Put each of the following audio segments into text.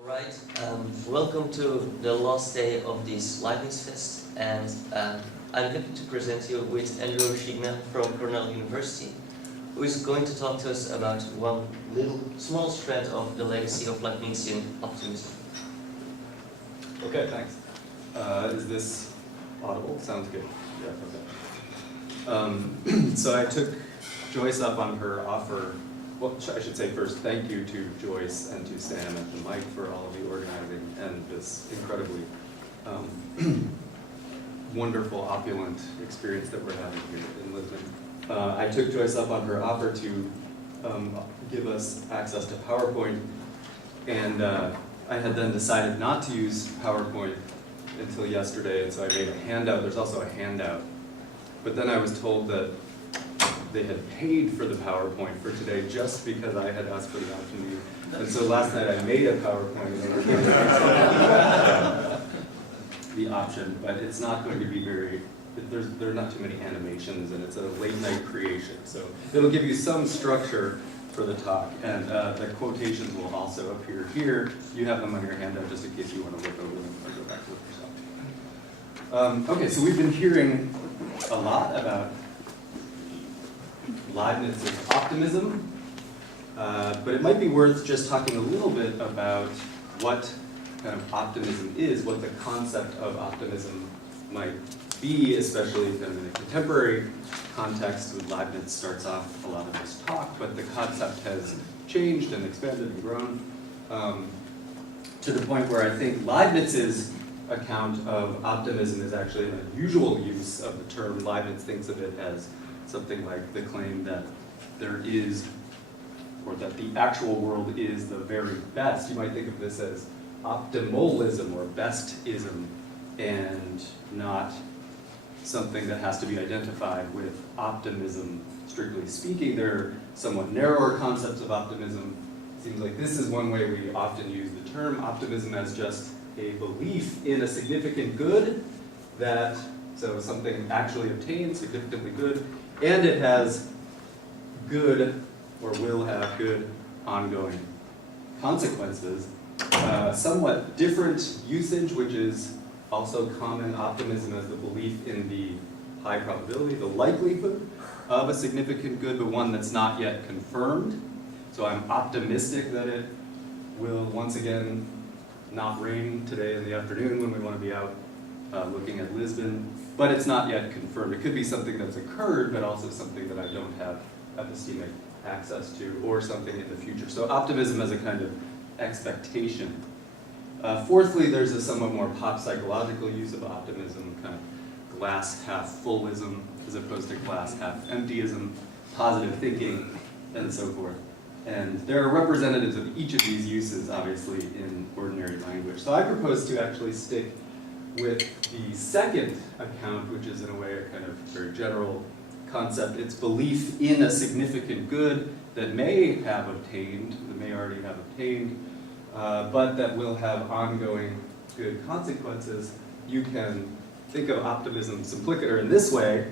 Alright, welcome to the last day of this Leibniz Fest, and I'm happy to present you with Andrew Chignell from Cornell University, who is going to talk to us about one little small strand of the legacy of Leibnizian Optimism. Okay, thanks. Is this audible? Sounds good. Yeah, okay. So I took Joyce up on her offer. Well, I should say first, thank you to Joyce and to Sam and to Mike for all of the organizing and this incredibly wonderful, opulent experience that we're having here in Lisbon. I took Joyce up on her offer to give us access to PowerPoint, and I had then decided not to use PowerPoint until yesterday, and so I made a handout. There's also a handout. But then I was told that they had paid for the PowerPoint for today just because I had asked for the option to use. And so last night I made a PowerPoint the option, but it's not going to be very, there are not too many animations, and it's a late night creation. So it'll give you some structure for the talk, and the quotations will also appear here. You have them on your handout just in case you want to look over them or go back to look yourself. Okay, so we've been hearing a lot about Leibniz's optimism, but it might be worth just talking a little bit about what kind of optimism is, what the concept of optimism might be, especially kind of in a contemporary context. With Leibniz starts off a lot of this talk, but the concept has changed and expanded and grown to the point where I think Leibniz's account of optimism is actually an unusual use of the term. Leibniz thinks of it as something like the claim that there is, or that the actual world is the very best. You might think of this as optimalism or bestism, and not something that has to be identified with optimism, strictly speaking. There are somewhat narrower concepts of optimism. It seems like this is one way we often use the term optimism as just a belief in a significant good, that, so something actually obtained, significantly good, and it has good, or will have good, ongoing consequences. Somewhat different usage, which is also common, optimism as the belief in the high probability, the likelihood of a significant good, but one that's not yet confirmed. So I'm optimistic that it will once again not rain today in the afternoon when we want to be out looking at Lisbon, but it's not yet confirmed. It could be something that's occurred, but also something that I don't have epistemic access to, or something in the future. So optimism as a kind of expectation. Fourthly, there's a somewhat more pop psychological use of optimism, kind of glass half fullism, as opposed to glass half emptyism, positive thinking, and so forth. And there are representatives of each of these uses, obviously, in ordinary language. So I propose to actually stick with the second account, which is in a way a kind of very general concept. It's belief in a significant good that may have obtained, that may already have obtained, but that will have ongoing good consequences. You can think of optimism simpliciter in this way,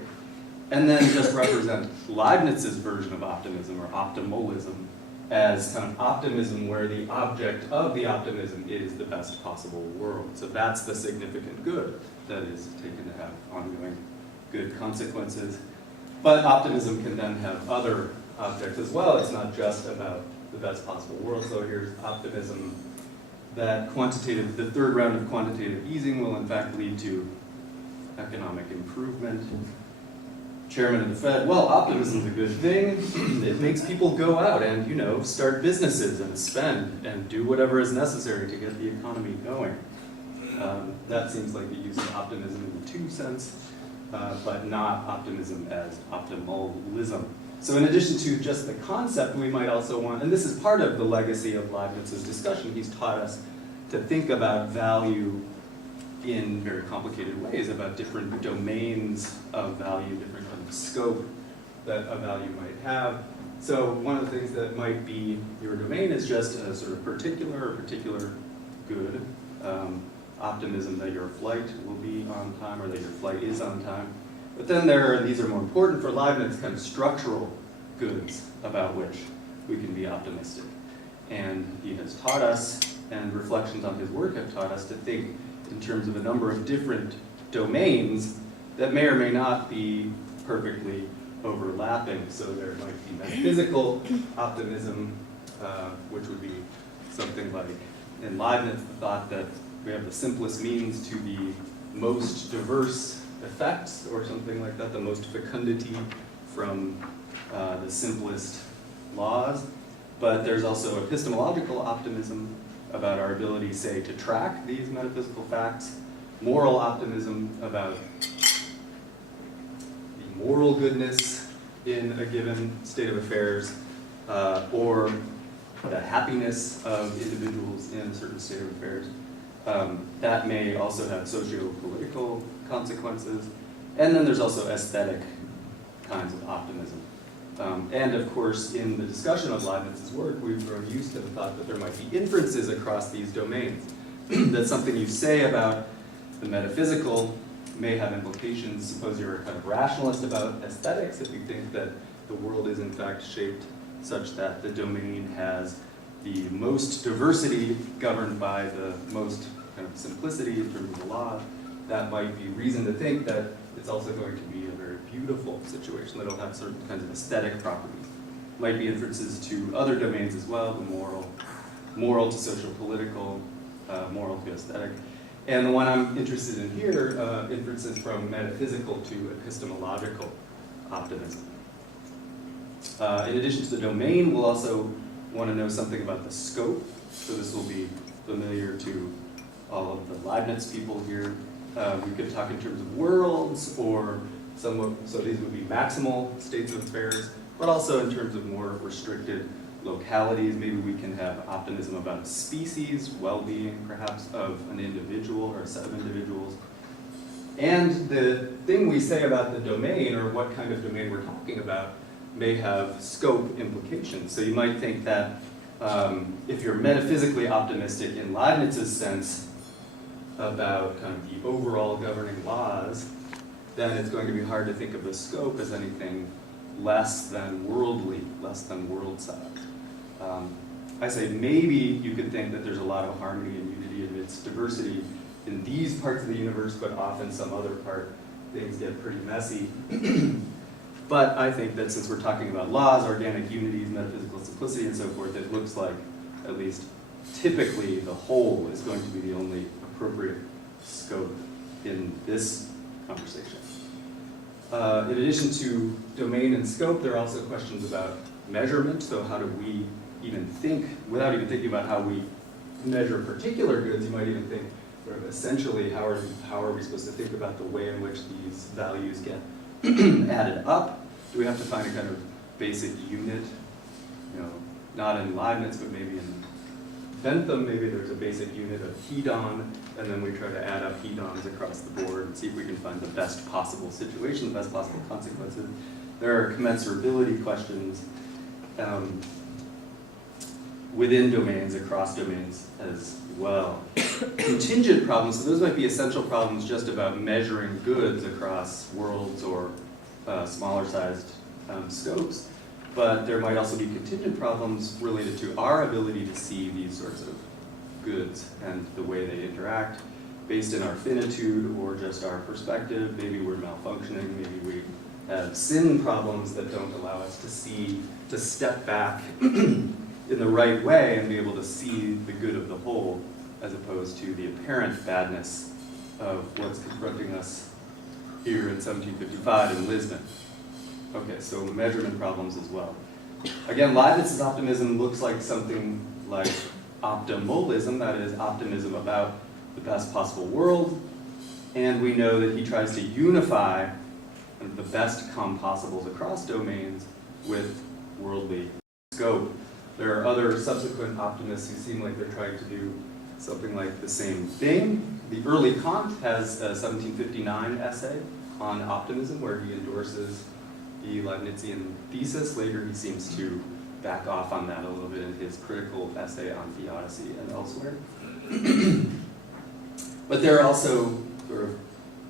and then just represent Leibniz's version of optimism, or optimalism, as kind of optimism where the object of the optimism is the best possible world. So that's the significant good that is taken to have ongoing good consequences. But optimism can then have other objects as well. It's not just about the best possible world. So here's optimism that the third round of quantitative easing will in fact lead to economic improvement. Chairman of the Fed, well, optimism is a good thing. It makes people go out and, start businesses and spend and do whatever is necessary to get the economy going. That seems like the use of optimism in the two sense, but not optimism as optimalism. So in addition to just the concept, we might also want, and this is part of the legacy of Leibniz's discussion, he's taught us to think about value in very complicated ways, about different domains of value, different kind of scope that a value might have. So one of the things that might be your domain is just a sort of particular good, optimism that your flight will be on time, or that your flight is on time. But then these are more important for Leibniz, kind of structural goods about which we can be optimistic. And he has taught us and reflections on his work have taught us to think in terms of a number of different domains that may or may not be perfectly overlapping. So there might be metaphysical optimism, which would be something like, in Leibniz, the thought that we have the simplest means to the most diverse effects, or something like that, the most fecundity from the simplest laws. But there's also epistemological optimism about our ability, say, to track these metaphysical facts, moral optimism about the moral goodness in a given state of affairs, or the happiness of individuals in a certain state of affairs. That may also have socio-political consequences. And then there's also aesthetic kinds of optimism. And of course, in the discussion of Leibniz's work, we've grown used to the thought that there might be inferences across these domains. That something you say about the metaphysical may have implications. Suppose you're a kind of rationalist about aesthetics, if you think that the world is in fact shaped such that the domain has the most diversity governed by the most kind of simplicity in terms of the law, that might be reason to think that it's also going to be a very beautiful situation that'll have certain kinds of aesthetic properties. Might be inferences to other domains as well, the moral to social political, moral to aesthetic. And the one I'm interested in here, inferences from metaphysical to epistemological optimism. In addition to the domain, we'll also want to know something about the scope. So this will be familiar to all of the Leibniz people here. We could talk in terms of worlds, or somewhat, so these would be maximal states of affairs, but also in terms of more restricted localities. Maybe we can have optimism about a species, well-being perhaps of an individual or a set of individuals. And the thing we say about the domain, or what kind of domain we're talking about, may have scope implications. So you might think that if you're metaphysically optimistic in Leibniz's sense about kind of the overall governing laws, then it's going to be hard to think of the scope as anything less than worldly, less than world-sized. I say maybe you could think that there's a lot of harmony and unity amidst diversity in these parts of the universe, but often some other part, things get pretty messy. But I think that since we're talking about laws, organic unities, metaphysical simplicity, and so forth, it looks like, at least typically, the whole is going to be the only appropriate scope in this conversation. In addition to domain and scope, there are also questions about measurement. So how do we even think, without even thinking about how we measure particular goods, you might even think sort of essentially how are we supposed to think about the way in which these values get added up? Do we have to find a kind of basic unit? You know, not in Leibniz, but maybe in Bentham, maybe there's a basic unit of hedon, and then we try to add up hedons across the board and see if we can find the best possible situation, the best possible consequences. There are commensurability questions within domains, across domains as well. Contingent problems, so those might be essential problems just about measuring goods across worlds or smaller sized scopes. But there might also be contingent problems related to our ability to see these sorts of goods and the way they interact based in our finitude or just our perspective. Maybe we're malfunctioning, maybe we have sin problems that don't allow us to see, to step back in the right way and be able to see the good of the whole as opposed to the apparent badness of what's confronting us here in 1755 in Lisbon. Okay, so measurement problems as well. Again, Leibniz's optimism looks like something like optimalism, that is, optimism about the best possible world, and we know that he tries to unify the best compossibles across domains with worldly scope. There are other subsequent optimists who seem like they're trying to do something like the same thing. The early Kant has a 1759 essay on optimism where he endorses the Leibnizian thesis. Later he seems to back off on that a little bit in his critical essay on Theodicy and elsewhere. But there are also sort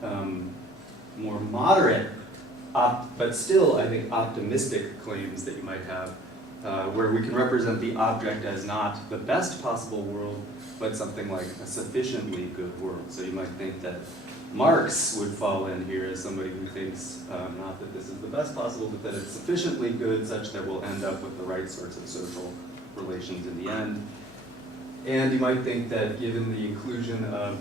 of more moderate, but still I think optimistic claims that you might have where we can represent the object as not the best possible world, but something like a sufficiently good world. So you might think that Marx would fall in here as somebody who thinks not that this is the best possible, but that it's sufficiently good such that we'll end up with the right sorts of social relations in the end. And you might think that given the inclusion of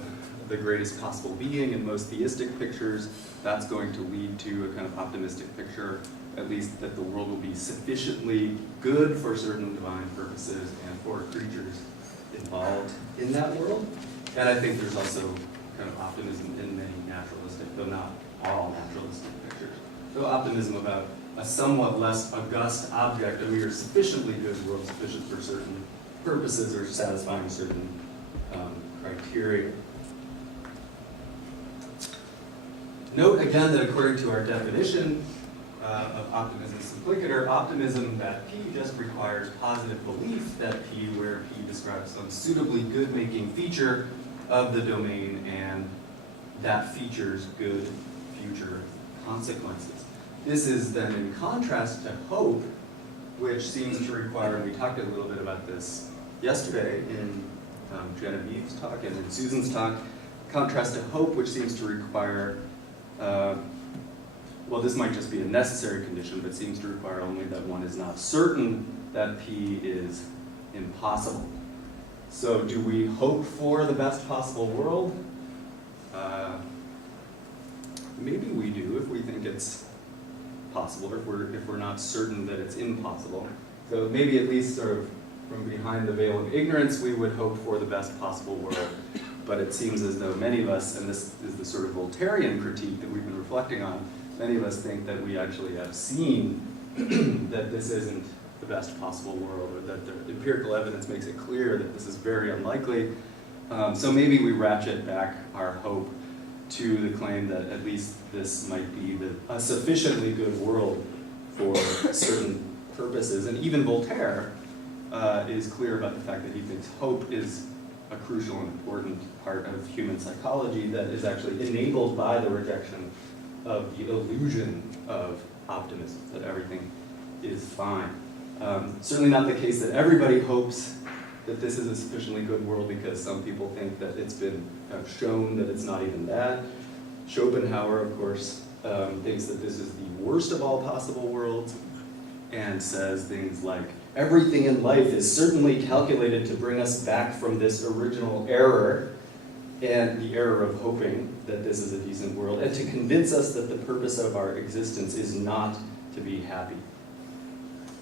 the greatest possible being in most theistic pictures, that's going to lead to a kind of optimistic picture, at least that the world will be sufficiently good for certain divine purposes and for creatures involved in that world. And I think there's also kind of optimism in many naturalistic, though not all naturalistic pictures. So optimism about a somewhat less august object, a mere sufficiently good world, sufficient for certain purposes or satisfying certain criteria. Note again that according to our definition of optimism simplicator, optimism that P just requires positive belief that P, where P describes some suitably good-making feature of the domain and that feature's good future consequences. This is then in contrast to hope, which seems to require, and we talked a little bit about this yesterday in Genevieve's talk and in Susan's talk, contrast to hope, which seems to require, well, this might just be a necessary condition, but seems to require only that one is not certain that P is impossible. So do we hope for the best possible world? Maybe we do if we think it's possible, or if we're not certain that it's impossible. So maybe at least sort of from behind the veil of ignorance, we would hope for the best possible world. But it seems as though many of us, and this is the sort of Voltairean critique that we've been reflecting on, many of us think that we actually have seen that this isn't the best possible world, or that the empirical evidence makes it clear that this is very unlikely. So maybe we ratchet back our hope to the claim that at least this might be a sufficiently good world for certain purposes. And even Voltaire is clear about the fact that he thinks hope is a crucial and important part of human psychology that is actually enabled by the rejection of the illusion of optimism, that everything is fine. Certainly not the case that everybody hopes that this is a sufficiently good world, because some people think that it's been shown that it's not even that. Schopenhauer, of course, thinks that this is the worst of all possible worlds, and says things like, everything in life is certainly calculated to bring us back from this original error, and the error of hoping that this is a decent world, and to convince us that the purpose of our existence is not to be happy.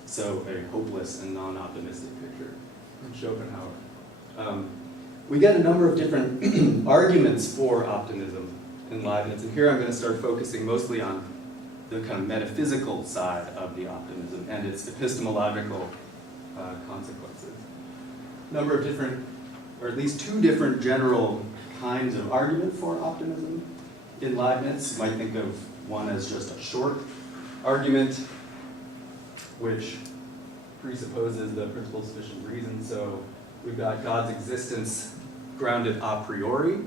So a hopeless and non-optimistic picture from Schopenhauer. We get a number of different arguments for optimism in Leibniz, and here I'm going to start focusing mostly on the kind of metaphysical side of the optimism and its epistemological consequences. A number of different, or at least two different general kinds of argument for optimism in Leibniz. You might think of one as just a short argument, which presupposes the principle of sufficient reason. So we've got God's existence grounded a priori.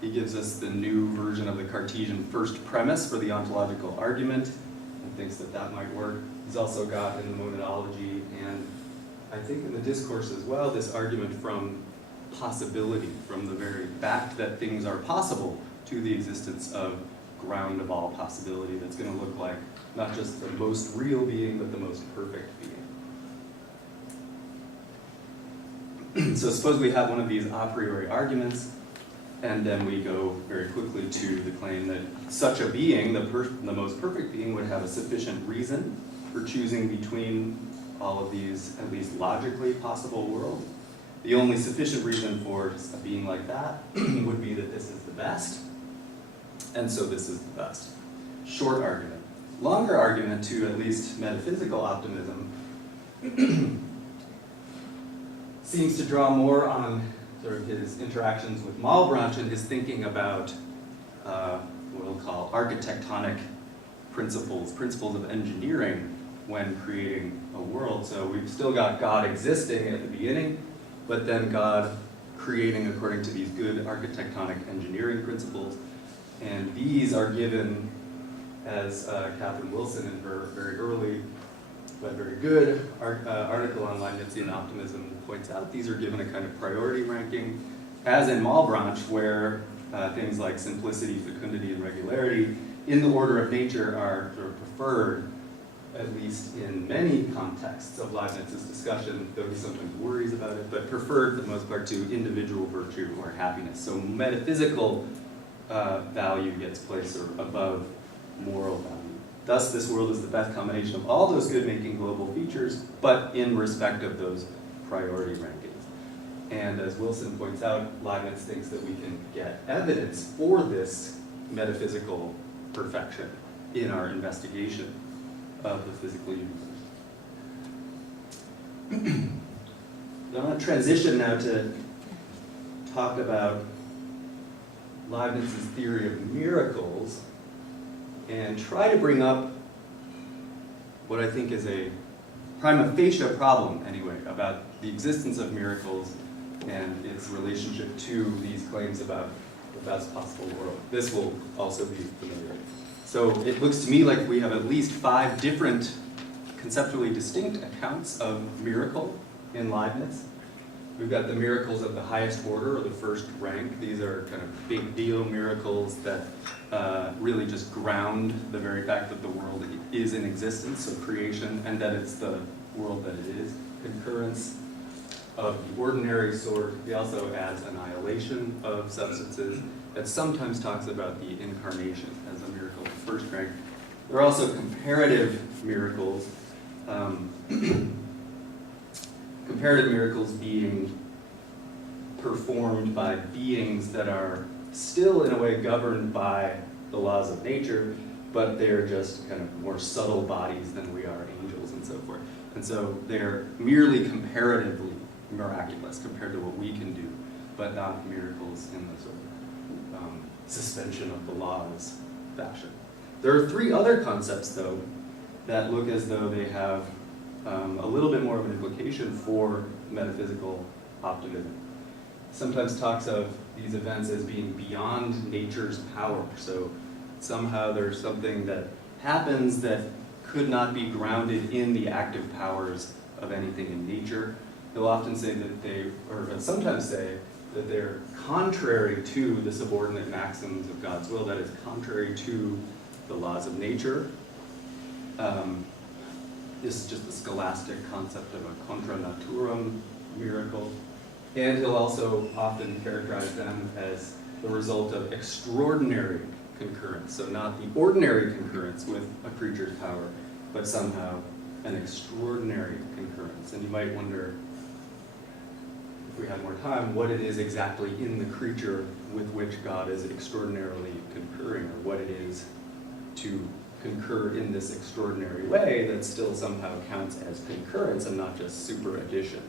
He gives us the new version of the Cartesian first premise for the ontological argument, and thinks that that might work. He's also got in the monadology, and I think in the discourse as well, this argument from possibility, from the very fact that things are possible, to the existence of ground of all possibility that's going to look like not just the most real being, but the most perfect being. So suppose we have one of these a priori arguments, and then we go very quickly to the claim that such a being, the most perfect being, would have a sufficient reason for choosing between all of these, at least logically, possible worlds. The only sufficient reason for a being like that would be that this is the best, and so this is the best. Short argument. Longer argument to at least metaphysical optimism seems to draw more on sort of his interactions with Malebranche and his thinking about what we'll call architectonic principles of engineering when creating a world. So we've still got God existing at the beginning, but then God creating according to these good architectonic engineering principles. And these are given, as Catherine Wilson in her very early but very good article on Leibnizian Optimism points out, these are given a kind of priority ranking, as in Malebranche, where things like simplicity, fecundity, and regularity in the order of nature are sort of preferred, at least in many contexts of Leibniz's discussion, though he sometimes worries about it, but preferred for the most part to individual virtue or happiness. So metaphysical value gets placed sort of above moral value. Thus, this world is the best combination of all those good-making global features, but in respect of those priority rankings. And as Wilson points out, Leibniz thinks that we can get evidence for this metaphysical perfection in our investigation of the physical universe. I'm going to transition now to talk about Leibniz's theory of miracles and try to bring up what I think is a prima facie problem, anyway, about the existence of miracles and its relationship to these claims about the best possible world. This will also be familiar. So it looks to me like we have at least 5 different conceptually distinct accounts of miracle in Leibniz. We've got the miracles of the highest order, or the first rank. These are kind of big deal miracles that really just ground the very fact that the world is in existence, so creation, and that it's the world that it is. Concurrence of the ordinary sort. He also adds annihilation of substances. That sometimes talks about the incarnation as a miracle of the first rank. There are also comparative miracles. Comparative miracles being performed by beings that are still in a way governed by the laws of nature, but they're just kind of more subtle bodies than we are, angels and so forth. And so they're merely comparatively miraculous compared to what we can do, but not miracles in the sort of suspension of the laws fashion. There are 3 other concepts, though, that look as though they have a little bit more of an implication for metaphysical optimism. Sometimes talks of these events as being beyond nature's power. So somehow there's something that happens that could not be grounded in the active powers of anything in nature. He'll often say that sometimes say that they're contrary to the subordinate maxims of God's will, that is contrary to the laws of nature. This is just the scholastic concept of a contra naturam miracle. And he'll also often characterize them as the result of extraordinary concurrence. So not the ordinary concurrence with a creature's power, but somehow an extraordinary concurrence. And you might wonder, if we had more time, what it is exactly in the creature with which God is extraordinarily concurring, or what it is to concur in this extraordinary way that still somehow counts as concurrence and not just super addition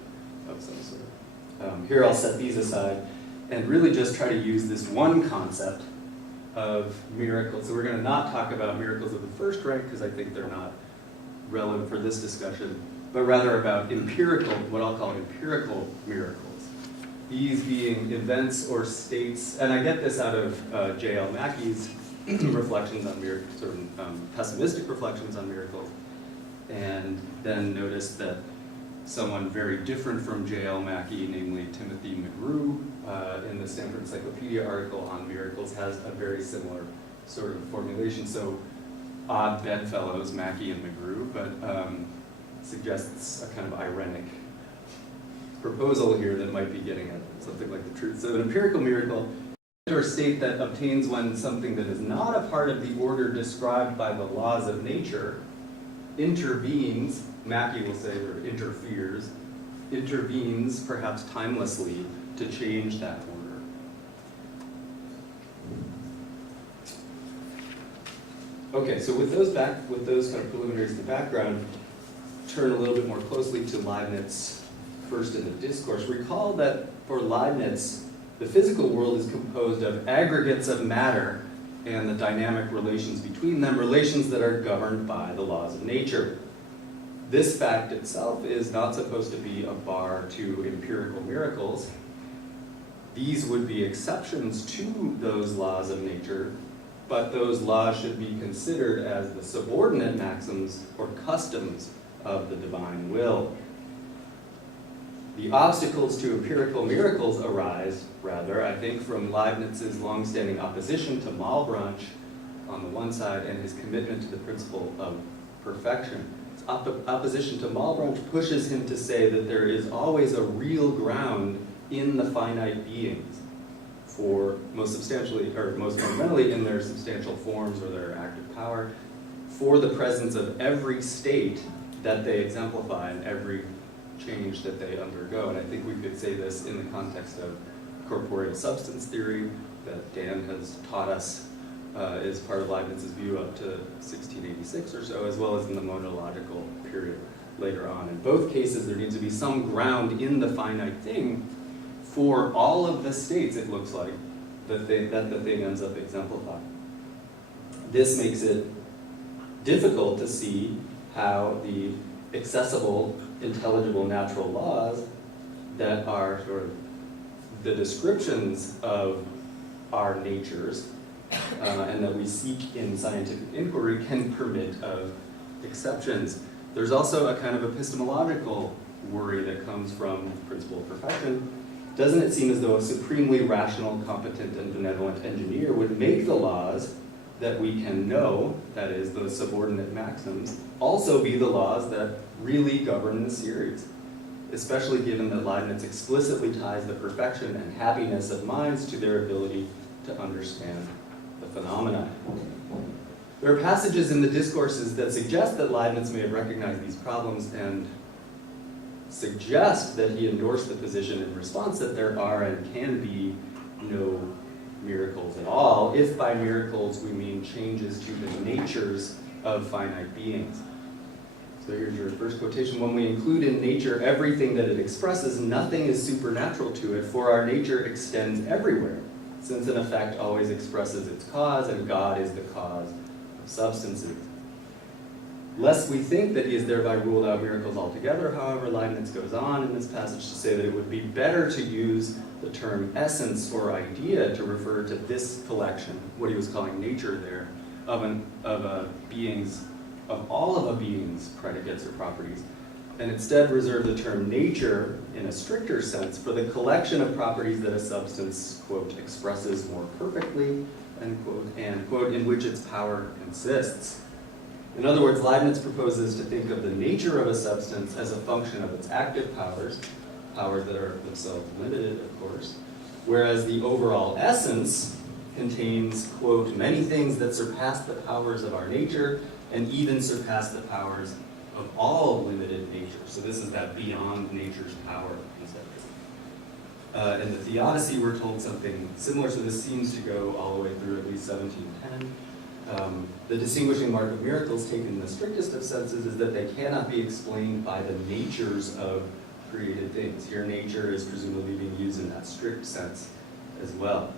of some sort. Here I'll set these aside and really just try to use this one concept of miracles. So we're going to not talk about miracles of the first rank because I think they're not relevant for this discussion, but rather about empirical, what I'll call empirical miracles. These being events or states, and I get this out of J.L. Mackey's reflections on miracles, sort of pessimistic reflections on miracles, and then notice that someone very different from J.L. Mackey, namely Timothy McGrew, in the Stanford Encyclopedia article on miracles, has a very similar sort of formulation. So odd bedfellows, Mackey and McGrew, but suggests a kind of ironic proposal here that might be getting at something like the truth. So an empirical miracle or state that obtains when something that is not a part of the order described by the laws of nature intervenes, Mackey will say, or intervenes perhaps timelessly to change that order. Okay, so with those kind of preliminaries in the background, turn a little bit more closely to Leibniz first in the discourse. Recall that for Leibniz, the physical world is composed of aggregates of matter and the dynamic relations between them, relations that are governed by the laws of nature. This fact itself is not supposed to be a bar to empirical miracles. These would be exceptions to those laws of nature, but those laws should be considered as the subordinate maxims or customs of the divine will. The obstacles to empirical miracles arise, rather, I think, from Leibniz's longstanding opposition to Malebranche on the one side and his commitment to the principle of perfection. His opposition to Malebranche pushes him to say that there is always a real ground in the finite beings for most substantially, or most fundamentally in their substantial forms or their active power, for the presence of every state that they exemplify and every change that they undergo. And I think we could say this in the context of corporeal substance theory that Dan has taught us is part of Leibniz's view up to 1686 or so, as well as in the monological period later on. In both cases, there needs to be some ground in the finite thing for all of the states, it looks like, that the thing ends up exemplifying. This makes it difficult to see how the accessible, intelligible natural laws that are sort of the descriptions of our natures and that we seek in scientific inquiry can permit of exceptions. There's also a kind of epistemological worry that comes from the principle of perfection. Doesn't it seem as though a supremely rational, competent, and benevolent engineer would make the laws that we can know, that is, those subordinate maxims, also be the laws that really govern the series, especially given that Leibniz explicitly ties the perfection and happiness of minds to their ability to understand the phenomena. There are passages in the discourses that suggest that Leibniz may have recognized these problems and suggest that he endorsed the position in response that there are and can be no miracles at all, if by miracles we mean changes to the natures of finite beings. So here's your first quotation. When we include in nature everything that it expresses, nothing is supernatural to it, for our nature extends everywhere, since in effect always expresses its cause, and God is the cause of substances. Lest we think that he has thereby ruled out miracles altogether, however, Leibniz goes on in this passage to say that it would be better to use the term essence or idea to refer to this collection, what he was calling nature there, of all of a being's predicates or properties, and instead reserve the term nature in a stricter sense for the collection of properties that a substance, quote, expresses more perfectly, end quote, and, quote, in which its power consists. In other words, Leibniz proposes to think of the nature of a substance as a function of its active powers, powers that are themselves limited, of course, whereas the overall essence contains, quote, many things that surpass the powers of our nature and even surpass the powers of all limited nature. So this is that beyond nature's power concept. In the Theodicy, we're told something similar, so this seems to go all the way through at least 1710. The distinguishing mark of miracles, taken in the strictest of senses, is that they cannot be explained by the natures of created things. Here, nature is presumably being used in that strict sense as well.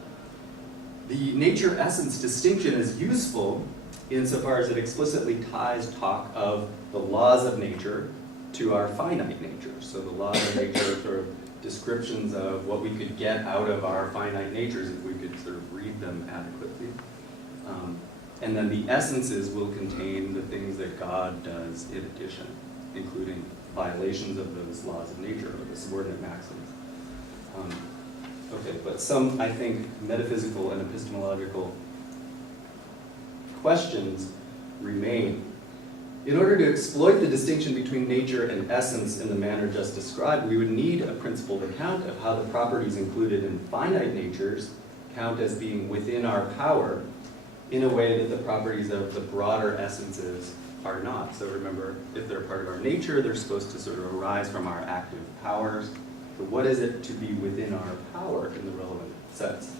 The nature-essence distinction is useful insofar as it explicitly ties talk of the laws of nature to our finite nature. So the laws of nature are sort of descriptions of what we could get out of our finite natures if we could sort of read them adequately. And then the essences will contain the things that God does in addition, including violations of those laws of nature, or the subordinate maxims. Okay, but some, I think, metaphysical and epistemological questions remain. In order to exploit the distinction between nature and essence in the manner just described, we would need a principled account of how the properties included in finite natures count as being within our power in a way that the properties of the broader essences are not. So remember, if they're part of our nature, they're supposed to sort of arise from our active powers. So what is it to be within our power in the relevant sense?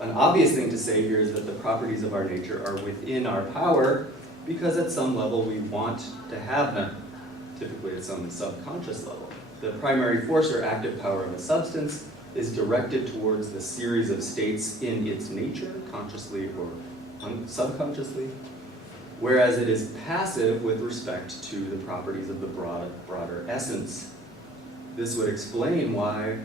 An obvious thing to say here is that the properties of our nature are within our power because at some level we want to have them, typically at some subconscious level. The primary force or active power of a substance is directed towards the series of states in its nature, consciously or subconsciously, whereas it is passive with respect to the properties of the broader essence. This would explain why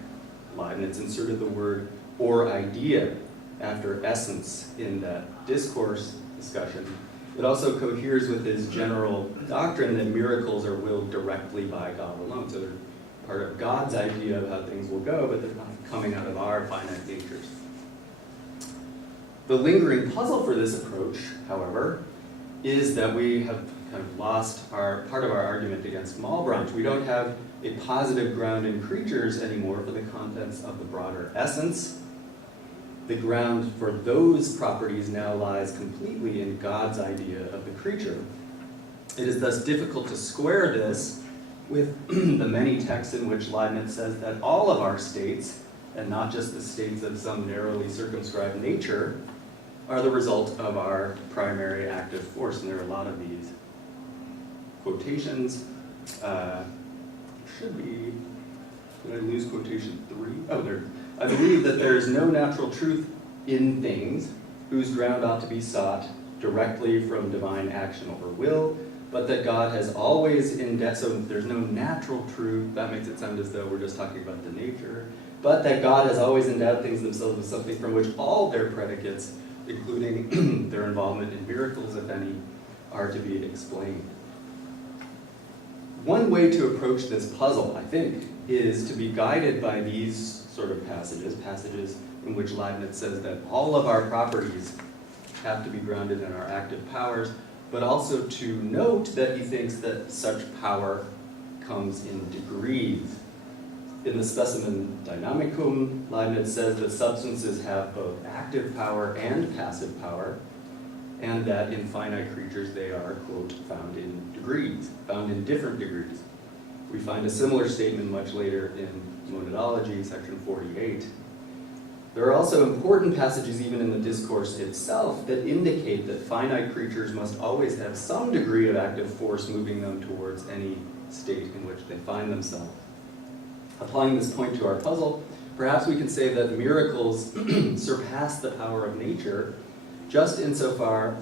Leibniz inserted the word or idea after essence in that discourse discussion, It also coheres with his general doctrine that miracles are willed directly by God alone. So they're part of God's idea of how things will go, but they're not coming out of our finite natures. The lingering puzzle for this approach, however, is that we have kind of lost part of our argument against Malebranche. We don't have a positive ground in creatures anymore for the contents of the broader essence. The ground for those properties now lies completely in God's idea of the creature. It is thus difficult to square this with the many texts in which Leibniz says that all of our states, and not just the states of some narrowly circumscribed nature, are the result of our primary active force. And there are a lot of these quotations. Should be, did I lose quotation 3? Oh, there. I believe that there is no natural truth in things whose ground ought to be sought directly from divine action or will, but that God has always endowed, so there's no natural truth, that makes it sound as though we're just talking about the nature, but that God has always endowed things themselves with something from which all their predicates, including their involvement in miracles, if any, are to be explained. One way to approach this puzzle, I think, is to be guided by these sort of passages in which Leibniz says that all of our properties have to be grounded in our active powers, but also to note that he thinks that such power comes in degrees. In the Specimen Dynamicum, Leibniz says that substances have both active power and passive power, and that in finite creatures they are, quote, found in degrees, found in different degrees. We find a similar statement much later in Monadology, section 48. There are also important passages even in the discourse itself that indicate that finite creatures must always have some degree of active force moving them towards any state in which they find themselves. Applying this point to our puzzle, perhaps we can say that miracles surpass the power of nature just insofar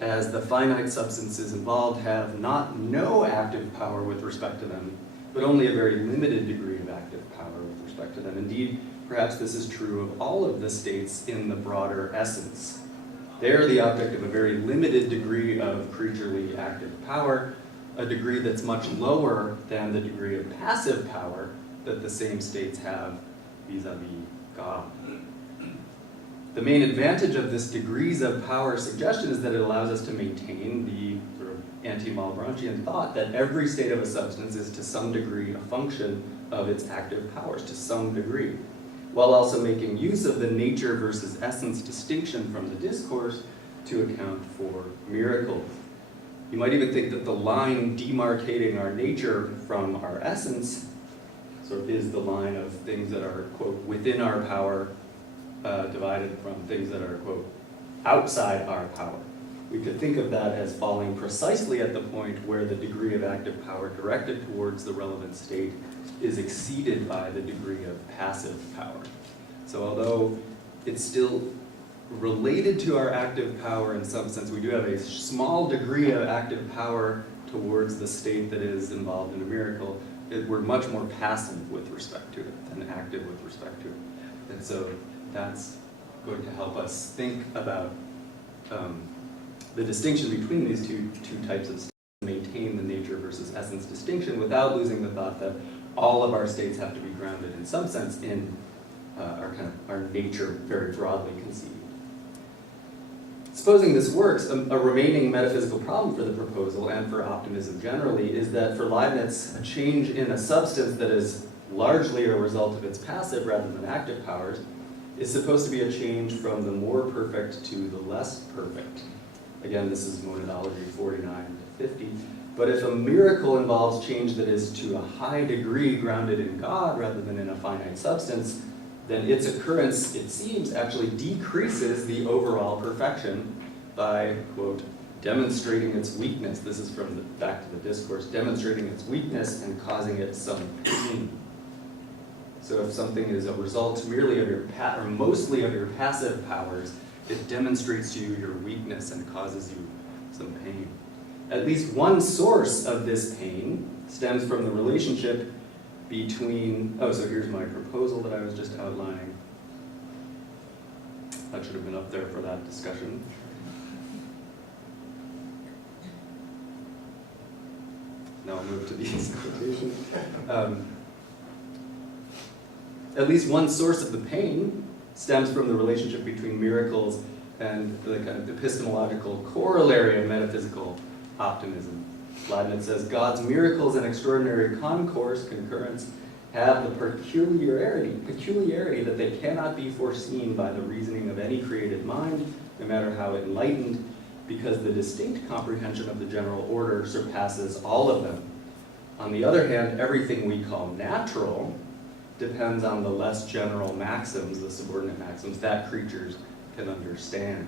as the finite substances involved have not no active power with respect to them, but only a very limited degree of active power with respect to them. Indeed, perhaps this is true of all of the states in the broader essence. They are the object of a very limited degree of creaturely active power, a degree that's much lower than the degree of passive power that the same states have vis-a-vis God. The main advantage of this degrees of power suggestion is that it allows us to maintain the sort of anti-Malebranchian thought that every state of a substance is to some degree a function of its active powers, to some degree, while also making use of the nature versus essence distinction from the discourse to account for miracles. You might even think that the line demarcating our nature from our essence sort of is the line of things that are, quote, within our power, divided from things that are, quote, outside our power. We could think of that as falling precisely at the point where the degree of active power directed towards the relevant state is exceeded by the degree of passive power. So although it's still related to our active power in some sense, we do have a small degree of active power towards the state that is involved in a miracle. We're much more passive with respect to it than active with respect to it. And so that's going to help us think about the distinction between these two types of states, maintain the nature versus essence distinction without losing the thought that all of our states have to be grounded in some sense in our nature very broadly conceived. Supposing this works, a remaining metaphysical problem for the proposal and for optimism generally is that for Leibniz, a change in a substance that is largely a result of its passive rather than active powers is supposed to be a change from the more perfect to the less perfect. Again, this is Monadology 49 to 50. But if a miracle involves change that is to a high degree grounded in God rather than in a finite substance, then its occurrence, it seems, actually decreases the overall perfection by, quote, demonstrating its weakness. This is from back to the discourse, demonstrating its weakness and causing it some pain. So if something is a result merely of your, or mostly of your passive powers, it demonstrates to you your weakness and causes you some pain. At least one source of this pain stems from the relationship between, so here's my proposal that I was just outlining. That should have been up there for that discussion. Now I'll move to these quotations. At least one source of the pain stems from the relationship between miracles and the kind of epistemological corollary of metaphysical optimism. Leibniz says, God's miracles and extraordinary concurrence have the peculiarity that they cannot be foreseen by the reasoning of any created mind, no matter how enlightened, because the distinct comprehension of the general order surpasses all of them. On the other hand, everything we call natural depends on the less general maxims, the subordinate maxims, that creatures can understand.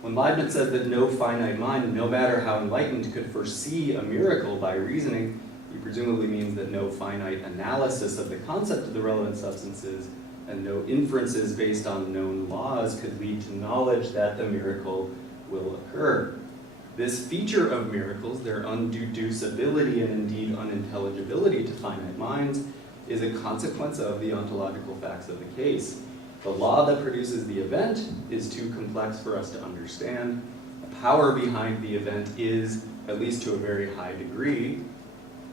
When Leibniz says that no finite mind, no matter how enlightened, could foresee a miracle by reasoning, he presumably means that no finite analysis of the concept of the relevant substances and no inferences based on known laws could lead to knowledge that the miracle will occur. This feature of miracles, their undeducibility and indeed unintelligibility to finite minds, is a consequence of the ontological facts of the case. The law that produces the event is too complex for us to understand. The power behind the event is, at least to a very high degree,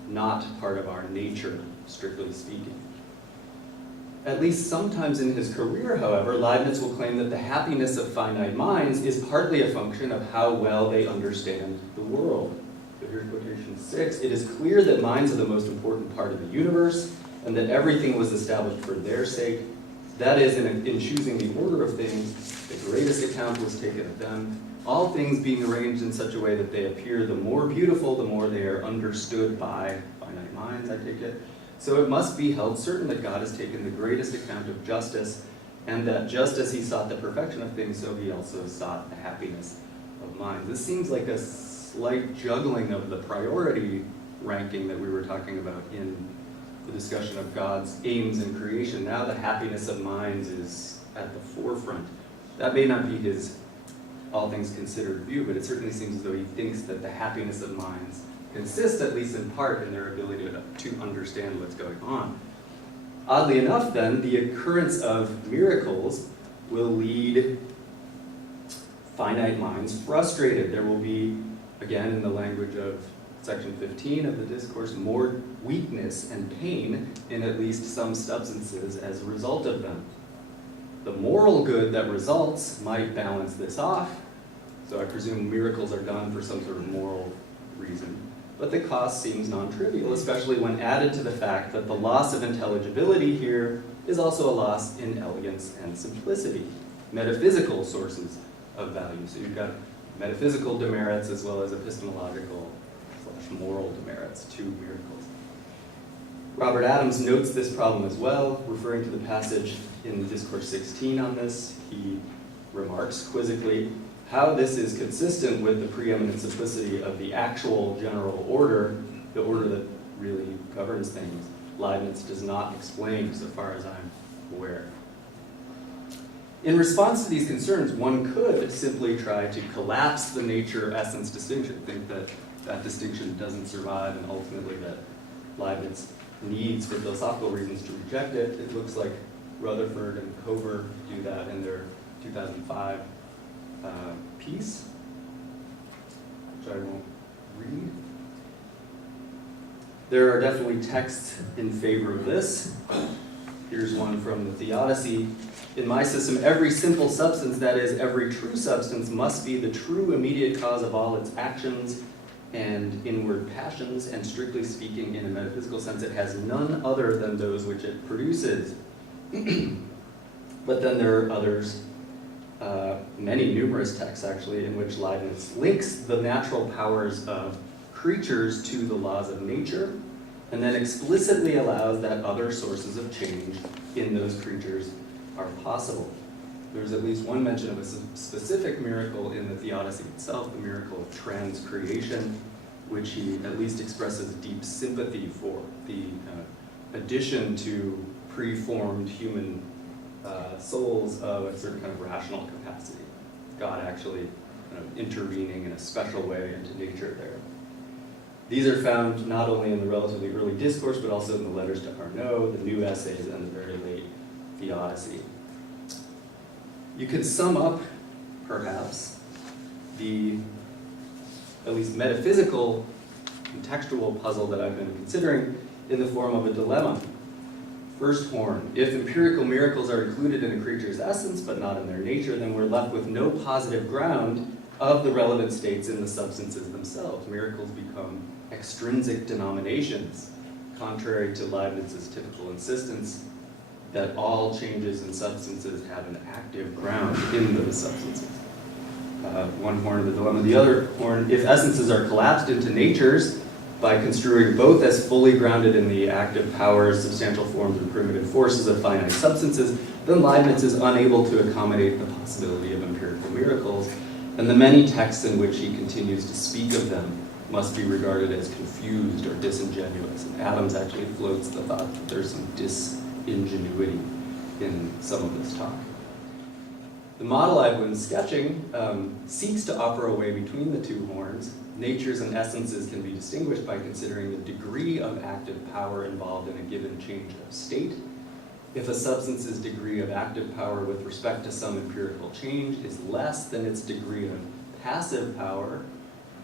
not part of our nature, strictly speaking. At least sometimes in his career, however, Leibniz will claim that the happiness of finite minds is partly a function of how well they understand the world. So here's quotation 6. It is clear that minds are the most important part of the universe, and that everything was established for their sake. That is, in choosing the order of things, the greatest account was taken of them, all things being arranged in such a way that they appear the more beautiful, the more they are understood by finite minds, I take it. So it must be held certain that God has taken the greatest account of justice, and that just as he sought the perfection of things, so he also sought the happiness of minds. This seems like a slight juggling of the priority ranking that we were talking about in the discussion of God's aims in creation. Now the happiness of minds is at the forefront. That may not be his all things considered view, but it certainly seems as though he thinks that the happiness of minds consists, at least in part, in their ability to understand what's going on. Oddly enough, then, the occurrence of miracles will lead finite minds frustrated. There will be, again, in the language of section 15 of the discourse, more weakness and pain in at least some substances as a result of them. The moral good that results might balance this off, so I presume miracles are done for some sort of moral reason. But the cost seems non-trivial, especially when added to the fact that the loss of intelligibility here is also a loss in elegance and simplicity, metaphysical sources of value. So you've got metaphysical demerits as well as epistemological / moral demerits to miracles. Robert Adams notes this problem as well, referring to the passage in Discourse 16 on this. He remarks quizzically how this is consistent with the preeminent simplicity of the actual general order, the order that really governs things. Leibniz does not explain, so far as I'm aware. In response to these concerns, one could simply try to collapse the nature-essence distinction, think that that distinction doesn't survive, and ultimately that Leibniz needs, for philosophical reasons, to reject it. It looks like Rutherford and Cover do that in their 2005 piece, which I won't read. There are definitely texts in favor of this. Here's one from the Theodicy. In my system, every simple substance, that is, every true substance, must be the true immediate cause of all its actions and inward passions, and strictly speaking, in a metaphysical sense, it has none other than those which it produces. But then there are others, many numerous texts actually, in which Leibniz links the natural powers of creatures to the laws of nature, and then explicitly allows that other sources of change in those creatures are possible. There's at least one mention of a specific miracle in the Theodicy itself, the miracle of transcreation, which he at least expresses deep sympathy for, the addition to preformed human souls of a certain kind of rational capacity. God actually intervening in a special way into nature there. These are found not only in the relatively early discourse, but also in the letters to Arnaud, the new essays, and the very late Theodicy. You could sum up, perhaps, the at least metaphysical contextual puzzle that I've been considering in the form of a dilemma. First horn, if empirical miracles are included in a creature's essence but not in their nature, then we're left with no positive ground of the relevant states in the substances themselves. Miracles become extrinsic denominations, contrary to Leibniz's typical insistence that all changes in substances have an active ground in those substances. One horn of the dilemma. The other horn, if essences are collapsed into natures by construing both as fully grounded in the active powers, substantial forms, and primitive forces of finite substances, then Leibniz is unable to accommodate the possibility of empirical miracles, and the many texts in which he continues to speak of them must be regarded as confused or disingenuous. And Adams actually floats the thought that there's some disingenuity in some of this talk. The model I've been sketching seeks to offer a way between the two horns. Natures and essences can be distinguished by considering the degree of active power involved in a given change of state. If a substance's degree of active power with respect to some empirical change is less than its degree of passive power,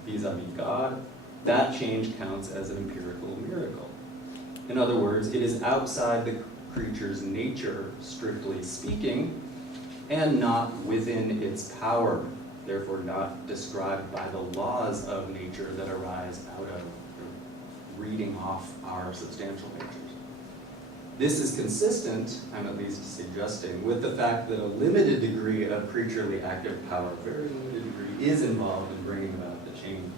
vis-a-vis God, that change counts as an empirical miracle. In other words, it is outside the creature's nature, strictly speaking, and not within its power, therefore not described by the laws of nature that arise out of reading off our substantial natures. This is consistent, I'm at least suggesting, with the fact that a limited degree of creaturely active power, very limited degree, is involved in bringing about the change.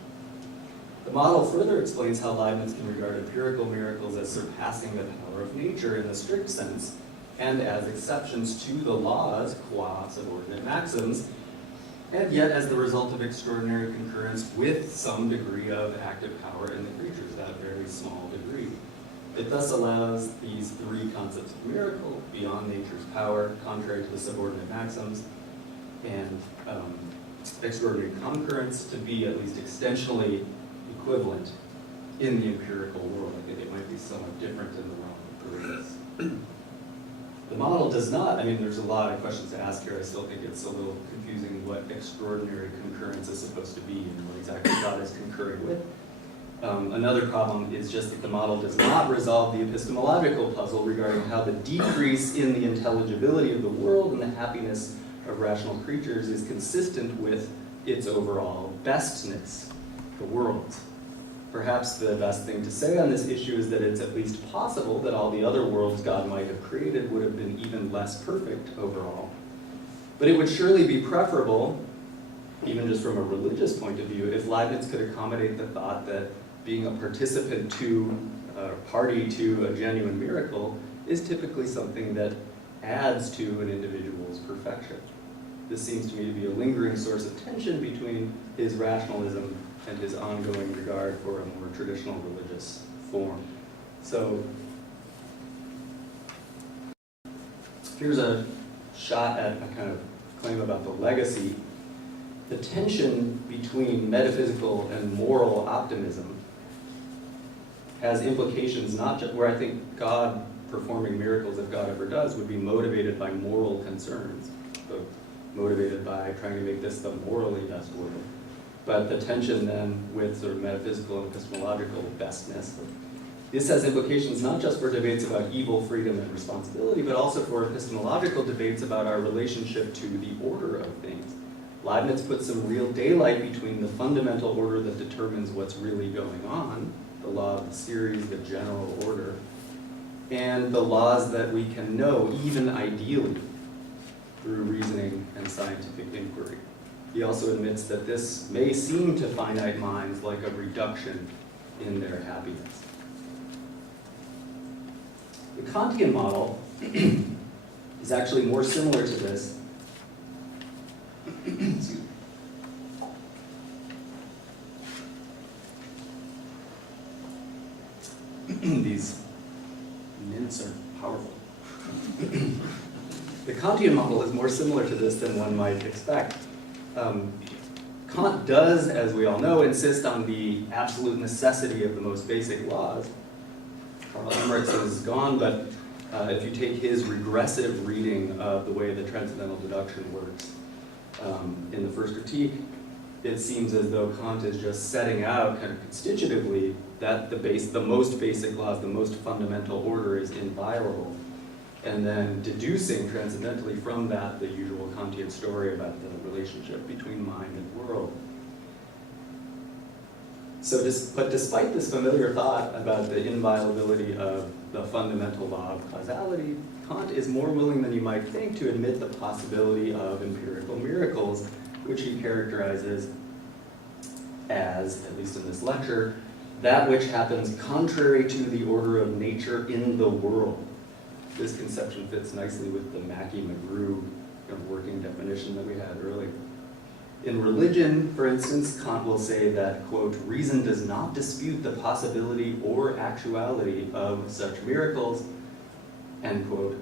The model further explains how Leibniz can regard empirical miracles as surpassing the power of nature in the strict sense, and as exceptions to the laws, qua subordinate maxims, and yet as the result of extraordinary concurrence with some degree of active power in the creatures, that very small degree. It thus allows these three concepts of miracle, beyond nature's power, contrary to the subordinate maxims, and extraordinary concurrence, to be at least extensionally equivalent in the empirical world. I think it might be somewhat different in the realm of proof. The model does not, I mean, there's a lot of questions to ask here. I still think it's a little confusing what extraordinary concurrence is supposed to be and what exactly God is concurring with. Another problem is just that the model does not resolve the epistemological puzzle regarding how the decrease in the intelligibility of the world and the happiness of rational creatures is consistent with its overall bestness, the world. Perhaps the best thing to say on this issue is that it's at least possible that all the other worlds God might have created would have been even less perfect overall. But it would surely be preferable, even just from a religious point of view, if Leibniz could accommodate the thought that being a participant to, party to a genuine miracle is typically something that adds to an individual's perfection. This seems to me to be a lingering source of tension between his rationalism and his ongoing regard for a more traditional religious form. So here's a shot at a kind of claim about the legacy. The tension between metaphysical and moral optimism has implications not just where I think God performing miracles, if God ever does, would be motivated by moral concerns, so motivated by trying to make this the morally best world. But the tension then with sort of metaphysical and epistemological bestness, this has implications not just for debates about evil, freedom, and responsibility, but also for epistemological debates about our relationship to the order of things. Leibniz puts some real daylight between the fundamental order that determines what's really going on, the law of the series, the general order, and the laws that we can know, even ideally, through reasoning and scientific inquiry. He also admits that this may seem to finite minds like a reduction in their happiness. The Kantian model is actually more similar to this. Excuse me. These mints are powerful. The Kantian model is more similar to this than one might expect. Kant does, as we all know, insist on the absolute necessity of the most basic laws. Karl Emmerich is gone, but if you take his regressive reading of the way the transcendental deduction works in the first critique, it seems as though Kant is just setting out kind of constitutively that the most basic laws, the most fundamental order is inviolable, and then deducing transcendentally from that the usual Kantian story about the relationship between mind and world. But despite this familiar thought about the inviolability of the fundamental law of causality, Kant is more willing than you might think to admit the possibility of empirical miracles, which he characterizes as, at least in this lecture, that which happens contrary to the order of nature in the world. This conception fits nicely with the Mackey-McGrew kind of working definition that we had earlier. In religion, for instance, Kant will say that, quote, reason does not dispute the possibility or actuality of such miracles, end quote,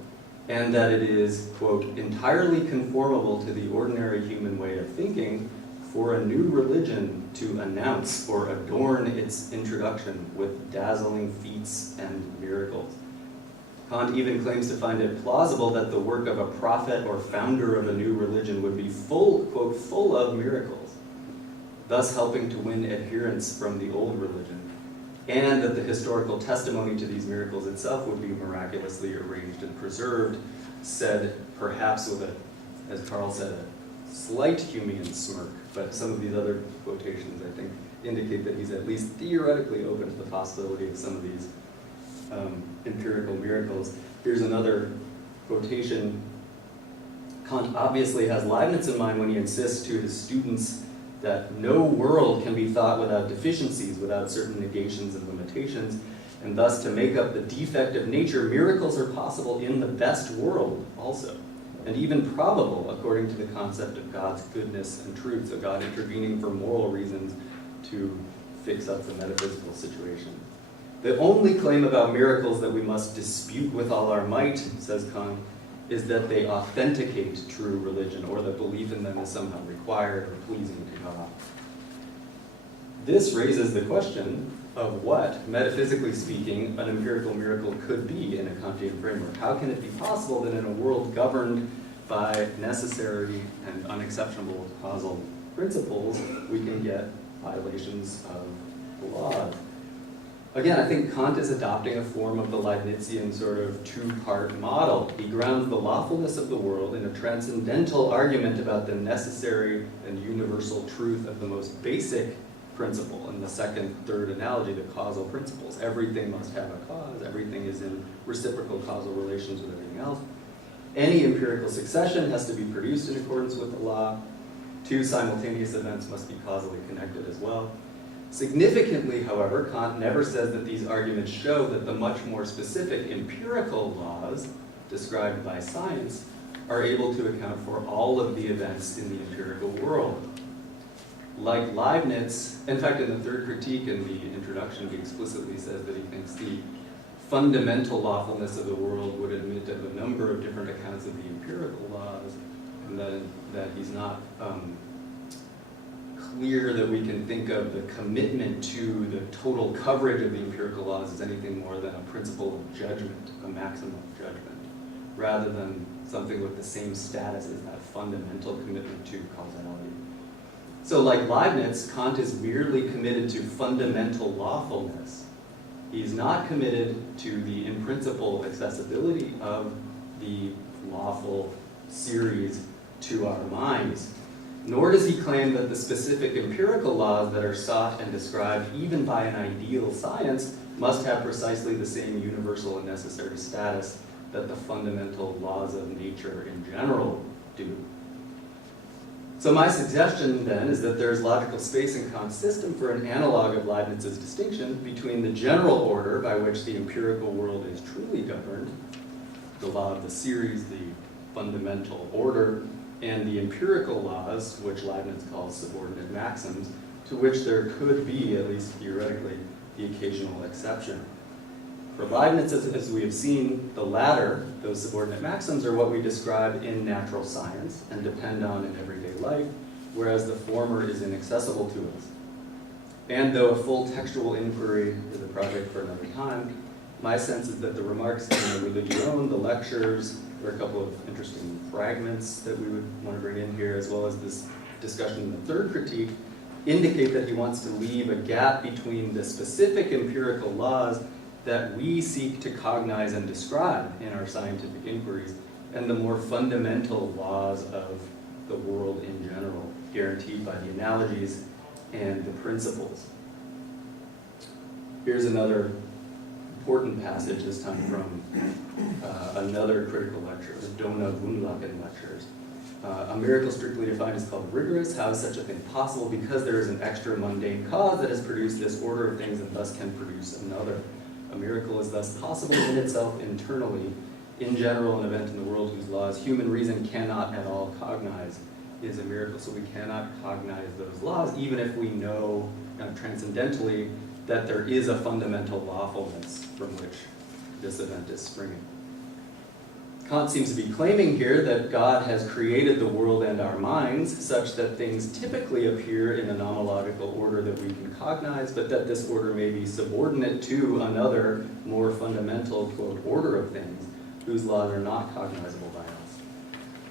and that it is, quote, entirely conformable to the ordinary human way of thinking for a new religion to announce or adorn its introduction with dazzling feats and miracles. Kant even claims to find it plausible that the work of a prophet or founder of a new religion would be full, quote, full of miracles, thus helping to win adherents from the old religion, and that the historical testimony to these miracles itself would be miraculously arranged and preserved, said perhaps with a, as Carl said, a slight Humean smirk, but some of these other quotations, I think, indicate that he's at least theoretically open to the possibility of some of these empirical miracles. Here's another quotation. Kant obviously has Leibniz in mind when he insists to his students that no world can be thought without deficiencies, without certain negations and limitations, and thus to make up the defect of nature, miracles are possible in the best world also, and even probable according to the concept of God's goodness and truth, so God intervening for moral reasons to fix up the metaphysical situation. The only claim about miracles that we must dispute with all our might, says Kant, is that they authenticate true religion, or that belief in them is somehow required or pleasing to God. This raises the question of what, metaphysically speaking, an empirical miracle could be in a Kantian framework. How can it be possible that in a world governed by necessary and unexceptionable causal principles, we can get violations of the laws? Again, I think Kant is adopting a form of the Leibnizian sort of two-part model. He grounds the lawfulness of the world in a transcendental argument about the necessary and universal truth of the most basic principle. In the second, third analogy, the causal principles. Everything must have a cause. Everything is in reciprocal causal relations with everything else. Any empirical succession has to be produced in accordance with the law. Two simultaneous events must be causally connected as well. Significantly, however, Kant never says that these arguments show that the much more specific empirical laws described by science are able to account for all of the events in the empirical world. Like Leibniz, in fact, in the third critique in the introduction, he explicitly says that he thinks the fundamental lawfulness of the world would admit of a number of different accounts of the empirical laws, and that he's not clear that we can think of the commitment to the total coverage of the empirical laws as anything more than a principle of judgment, a maxim of judgment, rather than something with the same status as that fundamental commitment to causality. So like Leibniz, Kant is merely committed to fundamental lawfulness. He's not committed to the in principle accessibility of the lawful series to our minds. Nor does he claim that the specific empirical laws that are sought and described even by an ideal science must have precisely the same universal and necessary status that the fundamental laws of nature in general do. So my suggestion then is that there's logical space in Kant's system for an analog of Leibniz's distinction between the general order by which the empirical world is truly governed, the law of the series, the fundamental order, and the empirical laws, which Leibniz calls subordinate maxims, to which there could be, at least theoretically, the occasional exception. For Leibniz, as we have seen, the latter, those subordinate maxims, are what we describe in natural science and depend on in everyday life, whereas the former is inaccessible to us. And though a full textual inquiry is a project for another time, my sense is that the remarks in the Religion, the lectures, there are a couple of interesting fragments that we would want to bring in here, as well as this discussion in the third critique, indicate that he wants to leave a gap between the specific empirical laws that we seek to cognize and describe in our scientific inquiries and the more fundamental laws of the world in general, guaranteed by the analogies and the principles. Here's another important passage, this time from another critical lecture, the Dona Wunlaken lectures. A miracle strictly defined is called rigorous. How is such a thing possible? Because there is an extra mundane cause that has produced this order of things and thus can produce another. A miracle is thus possible in itself internally. In general, an event in the world whose laws human reason cannot at all cognize is a miracle. So we cannot cognize those laws, even if we know transcendentally that there is a fundamental lawfulness from which this event is springing. Kant seems to be claiming here that God has created the world and our minds such that things typically appear in a nomological order that we can cognize, but that this order may be subordinate to another, more fundamental, quote, order of things whose laws are not cognizable by us.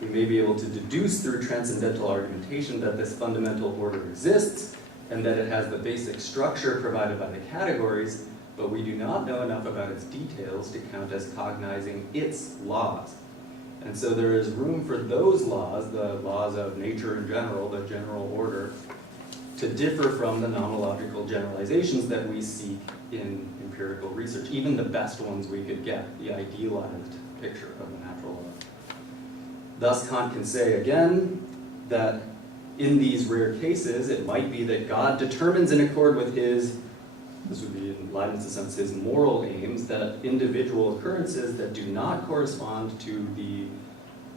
We may be able to deduce through transcendental argumentation that this fundamental order exists and that it has the basic structure provided by the categories, but we do not know enough about its details to count as cognizing its laws. And so there is room for those laws, the laws of nature in general, the general order, to differ from the nomological generalizations that we seek in empirical research, even the best ones we could get, the idealized picture of the natural law. Thus, Kant can say again that in these rare cases, it might be that God determines in accord with his, this would be in Leibniz's sense, his moral aims, that individual occurrences that do not correspond to the,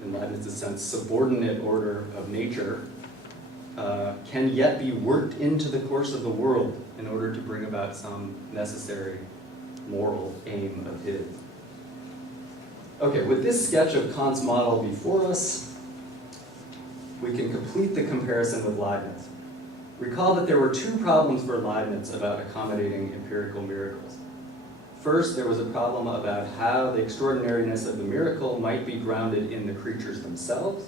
in Leibniz's sense, subordinate order of nature can yet be worked into the course of the world in order to bring about some necessary moral aim of his. Okay, with this sketch of Kant's model before us, we can complete the comparison with Leibniz. Recall that there were two problems for Leibniz about accommodating empirical miracles. First, there was a problem about how the extraordinariness of the miracle might be grounded in the creatures themselves.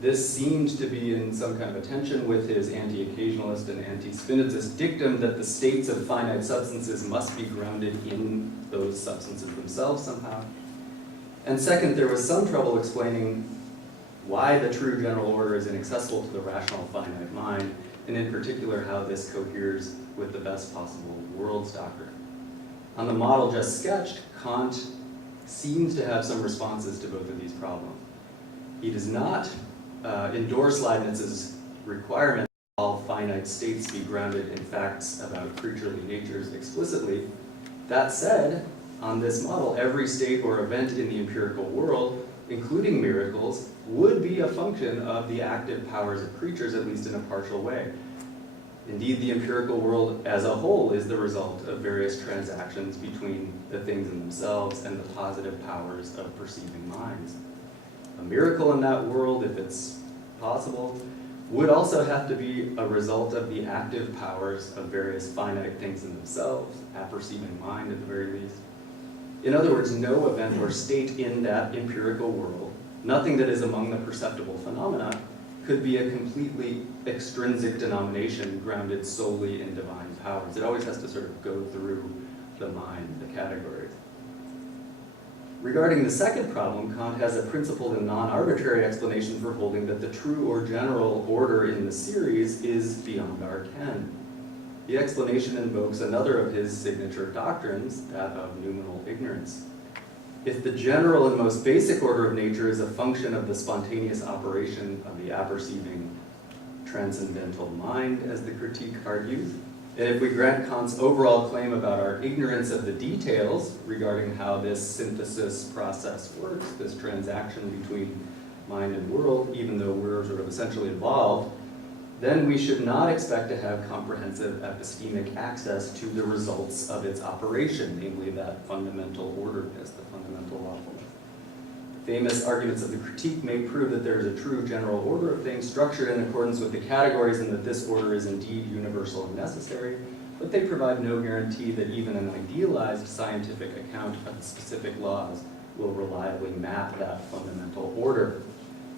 This seemed to be in some kind of tension with his anti-occasionalist and anti-Spinozist dictum that the states of finite substances must be grounded in those substances themselves somehow. And second, there was some trouble explaining why the true general order is inaccessible to the rational finite mind, and in particular how this coheres with the best possible worlds doctrine. On the model just sketched, Kant seems to have some responses to both of these problems. He does not endorse Leibniz's requirement that all finite states be grounded in facts about creaturely natures explicitly. That said, on this model, every state or event in the empirical world, including miracles, would be a function of the active powers of creatures, at least in a partial way. Indeed, the empirical world as a whole is the result of various transactions between the things in themselves and the positive powers of perceiving minds. A miracle in that world, if it's possible, would also have to be a result of the active powers of various finite things in themselves, a perceiving mind at the very least. In other words, no event or state in that empirical world, nothing that is among the perceptible phenomena, could be a completely extrinsic denomination grounded solely in divine powers. It always has to sort of go through the mind, the categories. Regarding the second problem, Kant has a principled and non-arbitrary explanation for holding that the true or general order in the series is beyond our ken. The explanation invokes another of his signature doctrines, that of noumenal ignorance. If the general and most basic order of nature is a function of the spontaneous operation of the apperceiving transcendental mind, as the critique argues, and if we grant Kant's overall claim about our ignorance of the details regarding how this synthesis process works, this transaction between mind and world, even though we're sort of essentially involved, then we should not expect to have comprehensive epistemic access to the results of its operation, namely that fundamental orderedness, the fundamental lawfulness. Famous arguments of the critique may prove that there is a true general order of things structured in accordance with the categories and that this order is indeed universal and necessary, but they provide no guarantee that even an idealized scientific account of the specific laws will reliably map that fundamental order.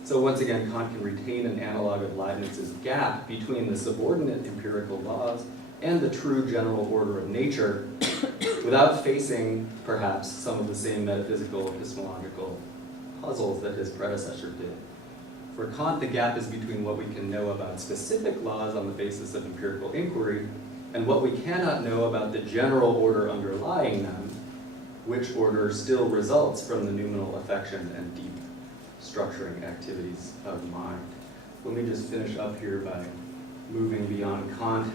So once again, Kant can retain an analog of Leibniz's gap between the subordinate empirical laws and the true general order of nature without facing, perhaps, some of the same metaphysical epistemological puzzles that his predecessor did. For Kant, the gap is between what we can know about specific laws on the basis of empirical inquiry and what we cannot know about the general order underlying them, which order still results from the noumenal affection and deep structuring activities of mind. Let me just finish up here by moving beyond Kant.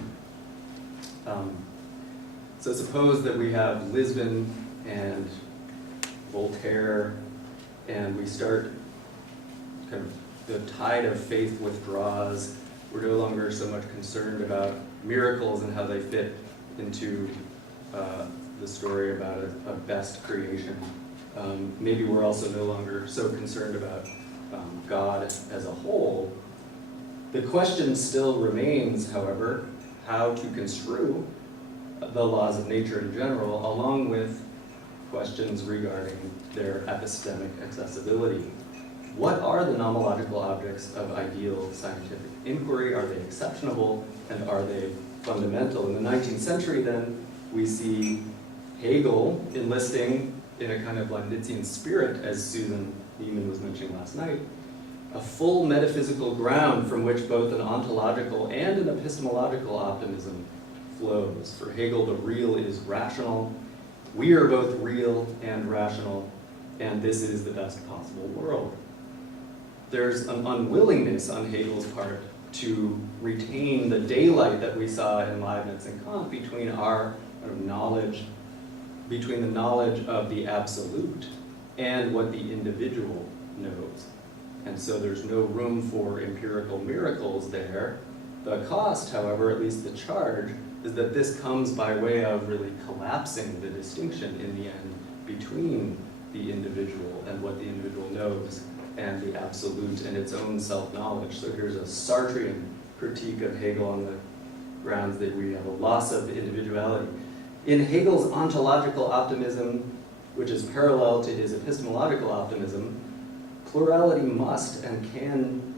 So suppose that we have Lisbon and Voltaire, and we start kind of the tide of faith withdraws. We're no longer so much concerned about miracles and how they fit into the story about a best creation. Maybe we're also no longer so concerned about God as a whole. The question still remains, however, how to construe the laws of nature in general, along with questions regarding their epistemic accessibility. What are the nomological objects of ideal scientific inquiry? Are they exceptionable, and are they fundamental? In the 19th century, then, we see Hegel enlisting, in a kind of Leibnizian spirit, as Susan Neiman was mentioning last night, a full metaphysical ground from which both an ontological and an epistemological optimism flows. For Hegel, the real is rational. We are both real and rational, and this is the best possible world. There's an unwillingness on Hegel's part to retain the daylight that we saw in Leibniz and Kant between our kind of knowledge, between the knowledge of the absolute and what the individual knows. And so there's no room for empirical miracles there. The cost, however, at least the charge, is that this comes by way of really collapsing the distinction in the end between the individual and what the individual knows and the absolute and its own self-knowledge. So here's a Sartrean critique of Hegel on the grounds that we have a loss of individuality. In Hegel's ontological optimism, which is parallel to his epistemological optimism, plurality must and can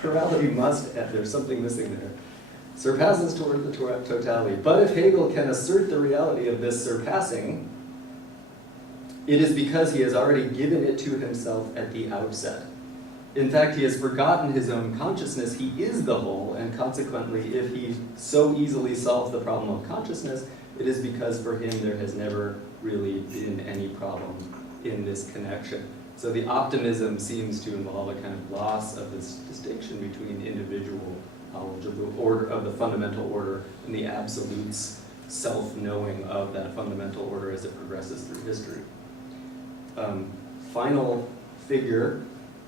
plurality must, there's something missing there, surpasses toward the totality. But if Hegel can assert the reality of this surpassing, it is because he has already given it to himself at the outset. In fact, he has forgotten his own consciousness. He is the whole, and consequently, if he so easily solves the problem of consciousness, it is because for him there has never really been any problem in this connection. So the optimism seems to involve a kind of loss of this distinction between individual knowledge of the order, of the fundamental order, and the absolute's self-knowing of that fundamental order as it progresses through history. Final figure,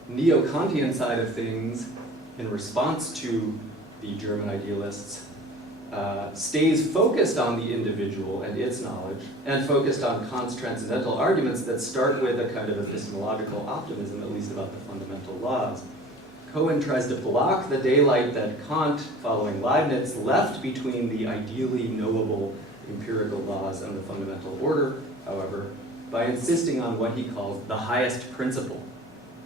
neo-Kantian side of things, in response to the German idealists, stays focused on the individual and its knowledge, and focused on Kant's transcendental arguments that start with a kind of epistemological optimism, at least about the fundamental laws. Cohen tries to block the daylight that Kant, following Leibniz, left between the ideally knowable empirical laws and the fundamental order, however, by insisting on what he calls the highest principle,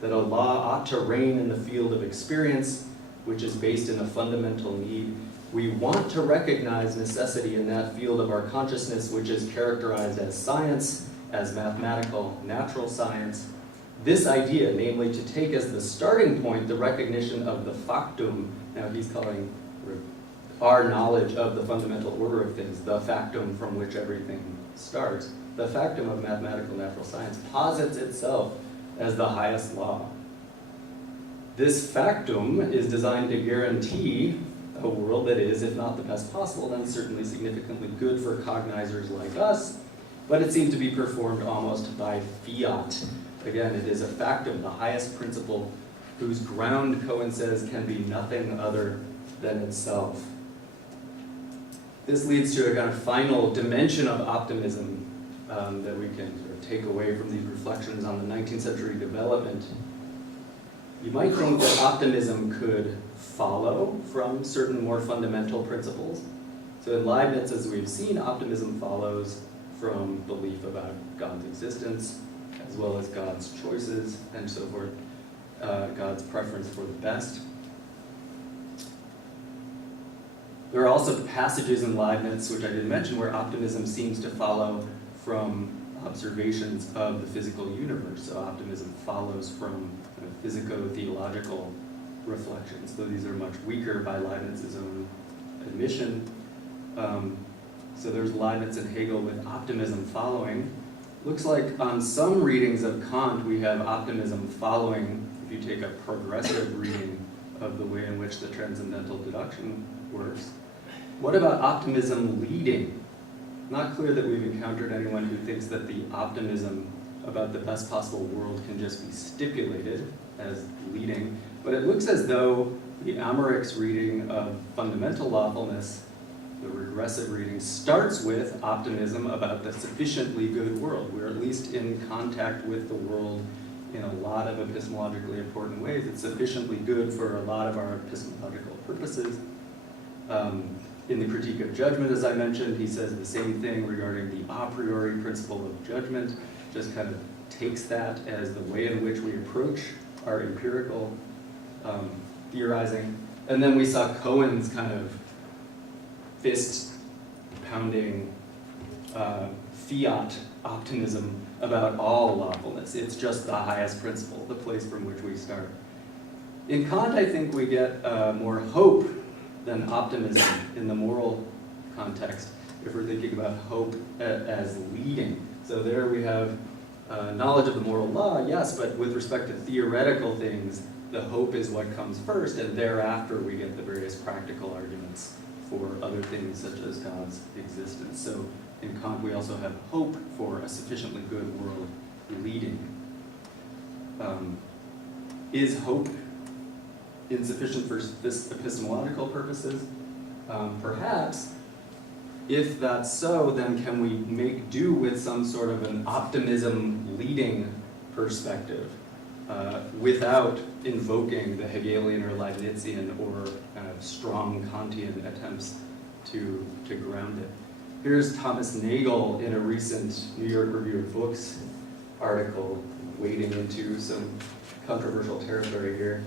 that a law ought to reign in the field of experience, which is based in a fundamental need. We want to recognize necessity in that field of our consciousness, which is characterized as science, as mathematical, natural science. This idea, namely to take as the starting point the recognition of the factum, now he's calling our knowledge of the fundamental order of things, the factum from which everything starts. The factum of mathematical natural science posits itself as the highest law. This factum is designed to guarantee a world that is, if not the best possible, then certainly significantly good for cognizers like us, but it seems to be performed almost by fiat. Again, it is a factum, the highest principle, whose ground, Cohen says, can be nothing other than itself. This leads to a kind of final dimension of optimism that we can sort of take away from these reflections on the 19th century development. You might think that optimism could follow from certain more fundamental principles. So in Leibniz, as we've seen, optimism follows from belief about God's existence as well as God's choices and so forth, God's preference for the best. There are also passages in Leibniz, which I didn't mention, where optimism seems to follow from observations of the physical universe. So optimism follows from physico-theological reflections, though these are much weaker by Leibniz's own admission. So there's Leibniz and Hegel with optimism following. Looks like on some readings of Kant we have optimism following, if you take a progressive reading of the way in which the transcendental deduction works. What about optimism leading? Not clear that we've encountered anyone who thinks that the optimism about the best possible world can just be stipulated as leading, but it looks as though the Amaryk's reading of fundamental lawfulness, the regressive reading, starts with optimism about the sufficiently good world. We're at least in contact with the world in a lot of epistemologically important ways. It's sufficiently good for a lot of our epistemological purposes. In the Critique of Judgment, as I mentioned, he says the same thing regarding the a priori principle of judgment, just kind of takes that as the way in which we approach our empirical theorizing. And then we saw Cohen's kind of fist-pounding fiat optimism about all lawfulness. It's just the highest principle, the place from which we start. In Kant, I think we get more hope than optimism in the moral context, if we're thinking about hope as leading. So there we have knowledge of the moral law, yes, but with respect to theoretical things, the hope is what comes first, and thereafter we get the various practical arguments for other things such as God's existence. So in Kant we also have hope for a sufficiently good world leading. Is hope insufficient for epistemological purposes? Perhaps. If that's so, then can we make do with some sort of an optimism leading perspective without invoking the Hegelian or Leibnizian or kind of strong Kantian attempts to ground it? Here's Thomas Nagel in a recent New York Review of Books article, wading into some controversial territory here,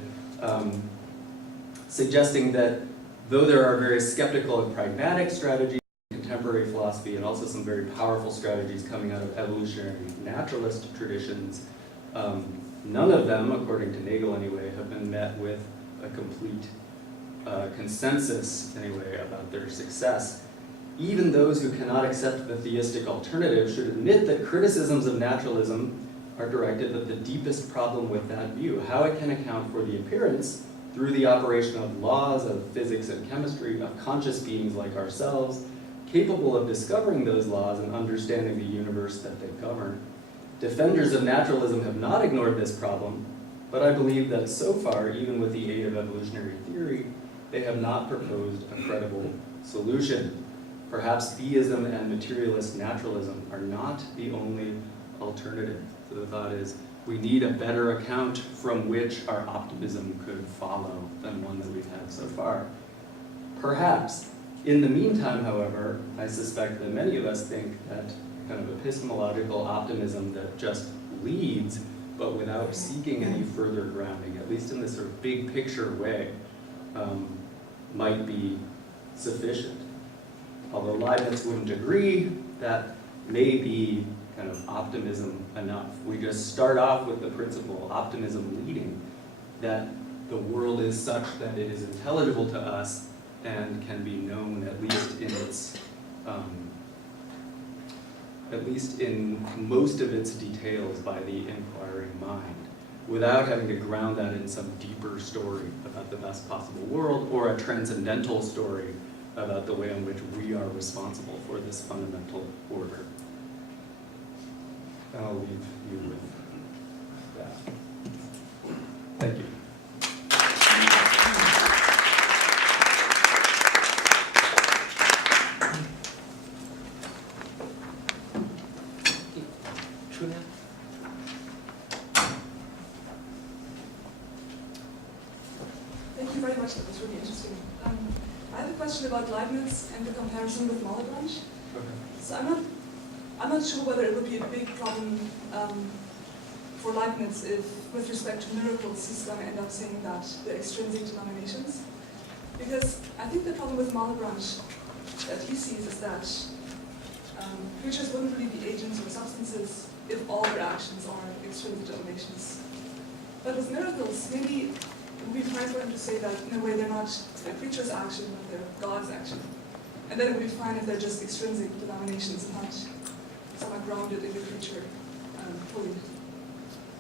suggesting that though there are various skeptical and pragmatic strategies in contemporary philosophy and also some very powerful strategies coming out of evolutionary naturalist traditions, none of them, according to Nagel anyway, have been met with a complete consensus anyway about their success. Even those who cannot accept the theistic alternative should admit that criticisms of naturalism are directed at the deepest problem with that view, how it can account for the appearance through the operation of laws of physics and chemistry of conscious beings like ourselves, capable of discovering those laws and understanding the universe that they govern. Defenders of naturalism have not ignored this problem, but I believe that so far, even with the aid of evolutionary theory, they have not proposed a credible solution. Perhaps theism and materialist naturalism are not the only alternative. So the thought is, we need a better account from which our optimism could follow than one that we've had so far. Perhaps. In the meantime, however, I suspect that many of us think that kind of epistemological optimism that just leads, but without seeking any further grounding, at least in this sort of big picture way, might be sufficient. Although Leibniz wouldn't agree, that may be kind of optimism enough. We just start off with the principle, optimism leading, that the world is such that it is intelligible to us and can be known at least in its, at least in most of its details by the inquiring mind, without having to ground that in some deeper story about the best possible world or a transcendental story about the way in which we are responsible for this fundamental order. And I'll leave you with that. Thank you. Thank you very much. That was really interesting. I have a question about Leibniz and the comparison with Malebranche. Okay. So I'm not sure whether it would be a big problem for Leibniz if, with respect to miracles, he's going to end up saying that the extrinsic denominations. Because I think the problem with Malebranche that he sees is that creatures wouldn't really be agents or substances if all their actions are extrinsic denominations. But with miracles, maybe it would be fine for him to say that in a way they're not a creature's action, but they're God's action. And then it would be fine if they're just extrinsic denominations and not somehow grounded in the creature fully.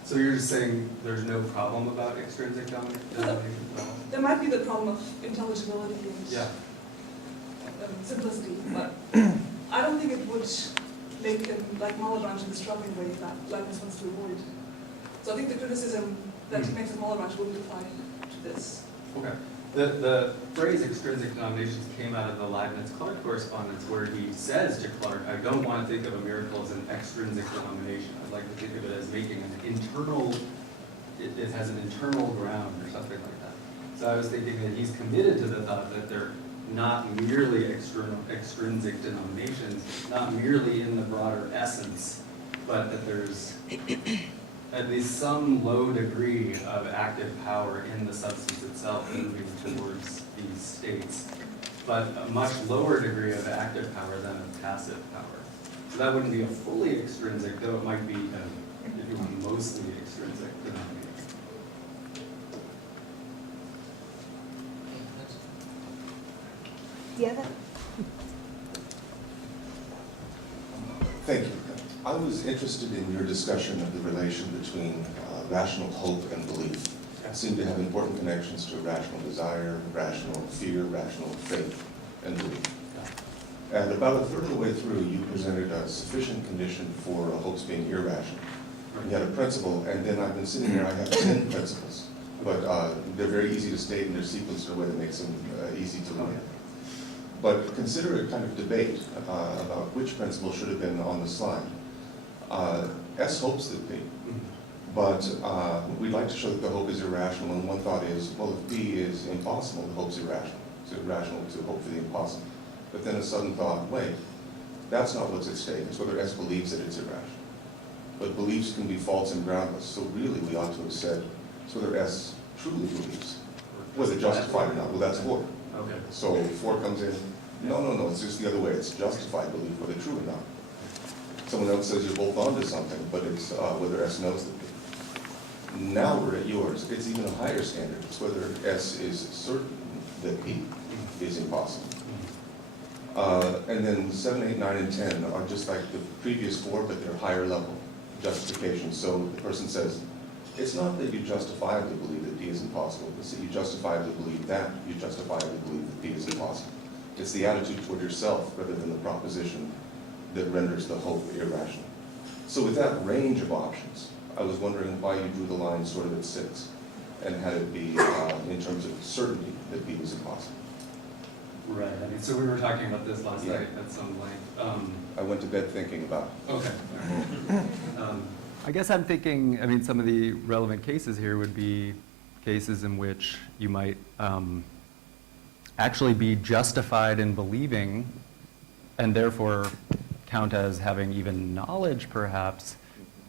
So you're just saying there's no problem about extrinsic denominations at all? There might be the problem of intelligibility and Yeah. simplicity, but I don't think it would make him like Malebranche in the struggling way that Leibniz wants to avoid. So I think the criticism that he makes of Malebranche wouldn't apply to this. Okay. The phrase extrinsic denominations came out of the Leibniz-Clark correspondence where he says to Clark, I don't want to think of a miracle as an extrinsic denomination. I'd like to think of it as making an internal, it has an internal ground or something like that. So I was thinking that he's committed to the thought that they're not merely extrinsic denominations, not merely in the broader essence, but that there's at least some low degree of active power in the substance itself moving towards these states, but a much lower degree of active power than of passive power. So that wouldn't be a fully extrinsic, though it might be, if you want, mostly extrinsic denomination. Yeah. Thank you. I was interested in your discussion of the relation between rational hope and belief. It seemed to have important connections to rational desire, rational fear, rational faith, and belief. And about a third of the way through, you presented a sufficient condition for hopes being irrational. You had a principle, and then I've been sitting here, I have 10 principles, but they're very easy to state and they're sequenced in a way that makes them easy to learn. But consider a kind of debate about which principle should have been on the slide. S hopes that P, but we'd like to show that the hope is irrational, and one thought is, well, if P is impossible, the hope's irrational. It's irrational to hope for the impossible. But then a sudden thought, wait, that's not what's at stake. It's whether S believes that it's irrational. But beliefs can be false and groundless, so really we ought to have said, it's whether S truly believes. Was it justified or not? Well, that's 4. Okay. So 4 comes in, no, it's just the other way. It's justified belief, whether true or not. Someone else says you're both onto something, but it's whether S knows the P. Now we're at yours. It's even a higher standard. It's whether S is certain that P is impossible. And then 7, 8, 9, and 10 are just like the previous 4, but they're higher level justification. So the person says, it's not that you justifiably believe that P is impossible, it's that you justifiably believe that you justifiably believe that P is impossible. It's the attitude toward yourself rather than the proposition that renders the hope irrational. So with that range of options, I was wondering why you drew the line sort of at 6 and had it be in terms of certainty that P was impossible. Right. I mean, so we were talking about this last night at some length. I went to bed thinking about it. Okay. I guess I'm thinking, I mean, some of the relevant cases here would be cases in which you might actually be justified in believing and therefore count as having even knowledge, perhaps,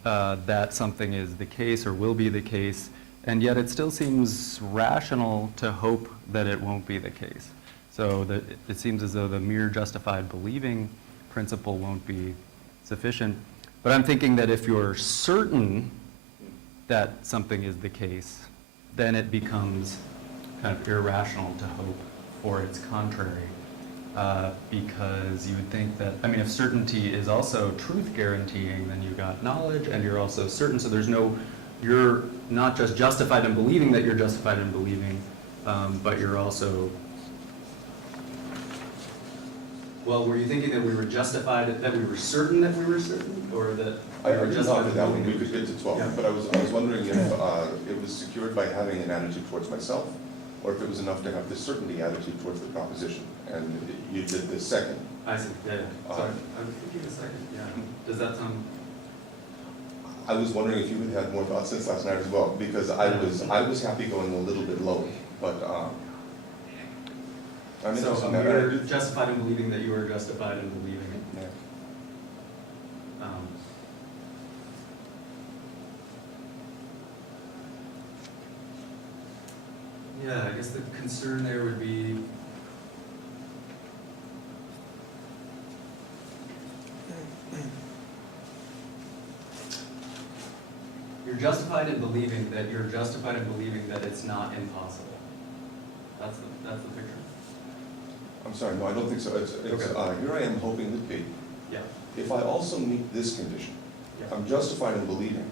that something is the case or will be the case, and yet it still seems rational to hope that it won't be the case. So it seems as though the mere justified believing principle won't be sufficient. But I'm thinking that if you're certain that something is the case, then it becomes kind of irrational to hope for its contrary. Because you would think that, I mean, if certainty is also truth guaranteeing, then you got knowledge and you're also certain. So there's no, you're not just justified in believing that you're justified in believing, but you're also. Well, were you thinking that we were justified, that we were certain that we were certain, or that I we were just justified thought in that one we believing? could get to 12, Yeah. but I was wondering if it was secured by having an attitude towards myself, or if it was enough to have the certainty attitude towards the proposition, and you did the second. I see. Yeah. Sorry, I was thinking a second. Yeah. Does that sound? I was wondering if you had had more thoughts since last night as well, because I was happy going a little bit low, but I'm So interested in you that. were justified in believing that you were justified in believing it. Yeah. Yeah, I guess the concern there would be you're justified in believing that it's not impossible. That's the picture. I'm sorry, no, I don't think so. Okay. Here I am hoping that P. Yeah. If I also meet this condition, Yeah. I'm justified in believing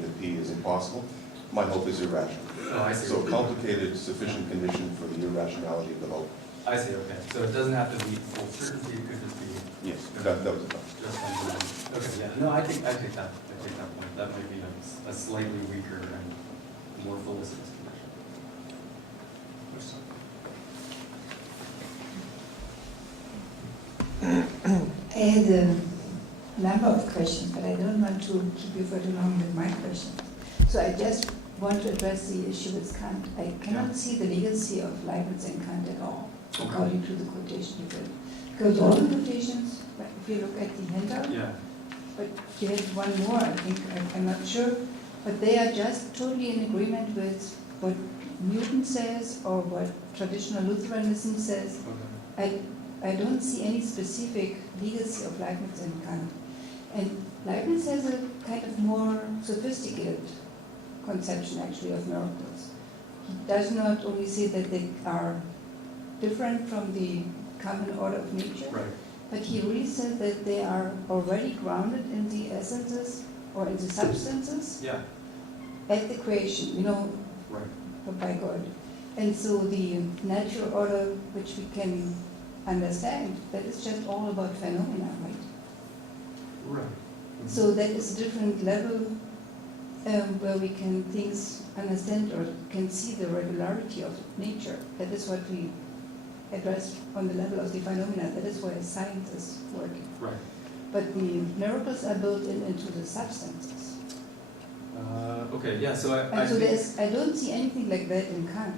that P is impossible. My hope is irrational. Oh, I see. So a complicated, sufficient condition for the irrationality of the hope. I see, okay. So it doesn't have to be full certainty, it could just be Yes, that was enough. just fundamental. Okay, yeah, no, I take that point. That might be a slightly weaker and more felicitous condition. I had a number of questions, but I don't want to keep you for too long with my questions. So I just want to address the issue with Kant. I cannot see the legacy of Leibniz and Kant at all, according to the quotation you read. Because all the quotations, if you look at the handout, Yeah. but you had one more, I think, I'm not sure, but they are just totally in agreement with what Newton says or what traditional Lutheranism says. Okay. I don't see any specific legacy of Leibniz and Kant. And Leibniz has a kind of more sophisticated conception, actually, of miracles. He does not only say that they are different from the common order of nature, Right. but he really said that they are already grounded in the essences or in the substances Yeah. at the creation, Right. by God. And so the natural order, which we can understand, that is just all about phenomena, right? Right. So that is a different level where we can understand or can see the regularity of nature. That is what we address on the level of the phenomena. That is where science is working. Right. But the miracles are built into the substances. Okay, yeah, so I And so think, I don't see anything like that in Kant.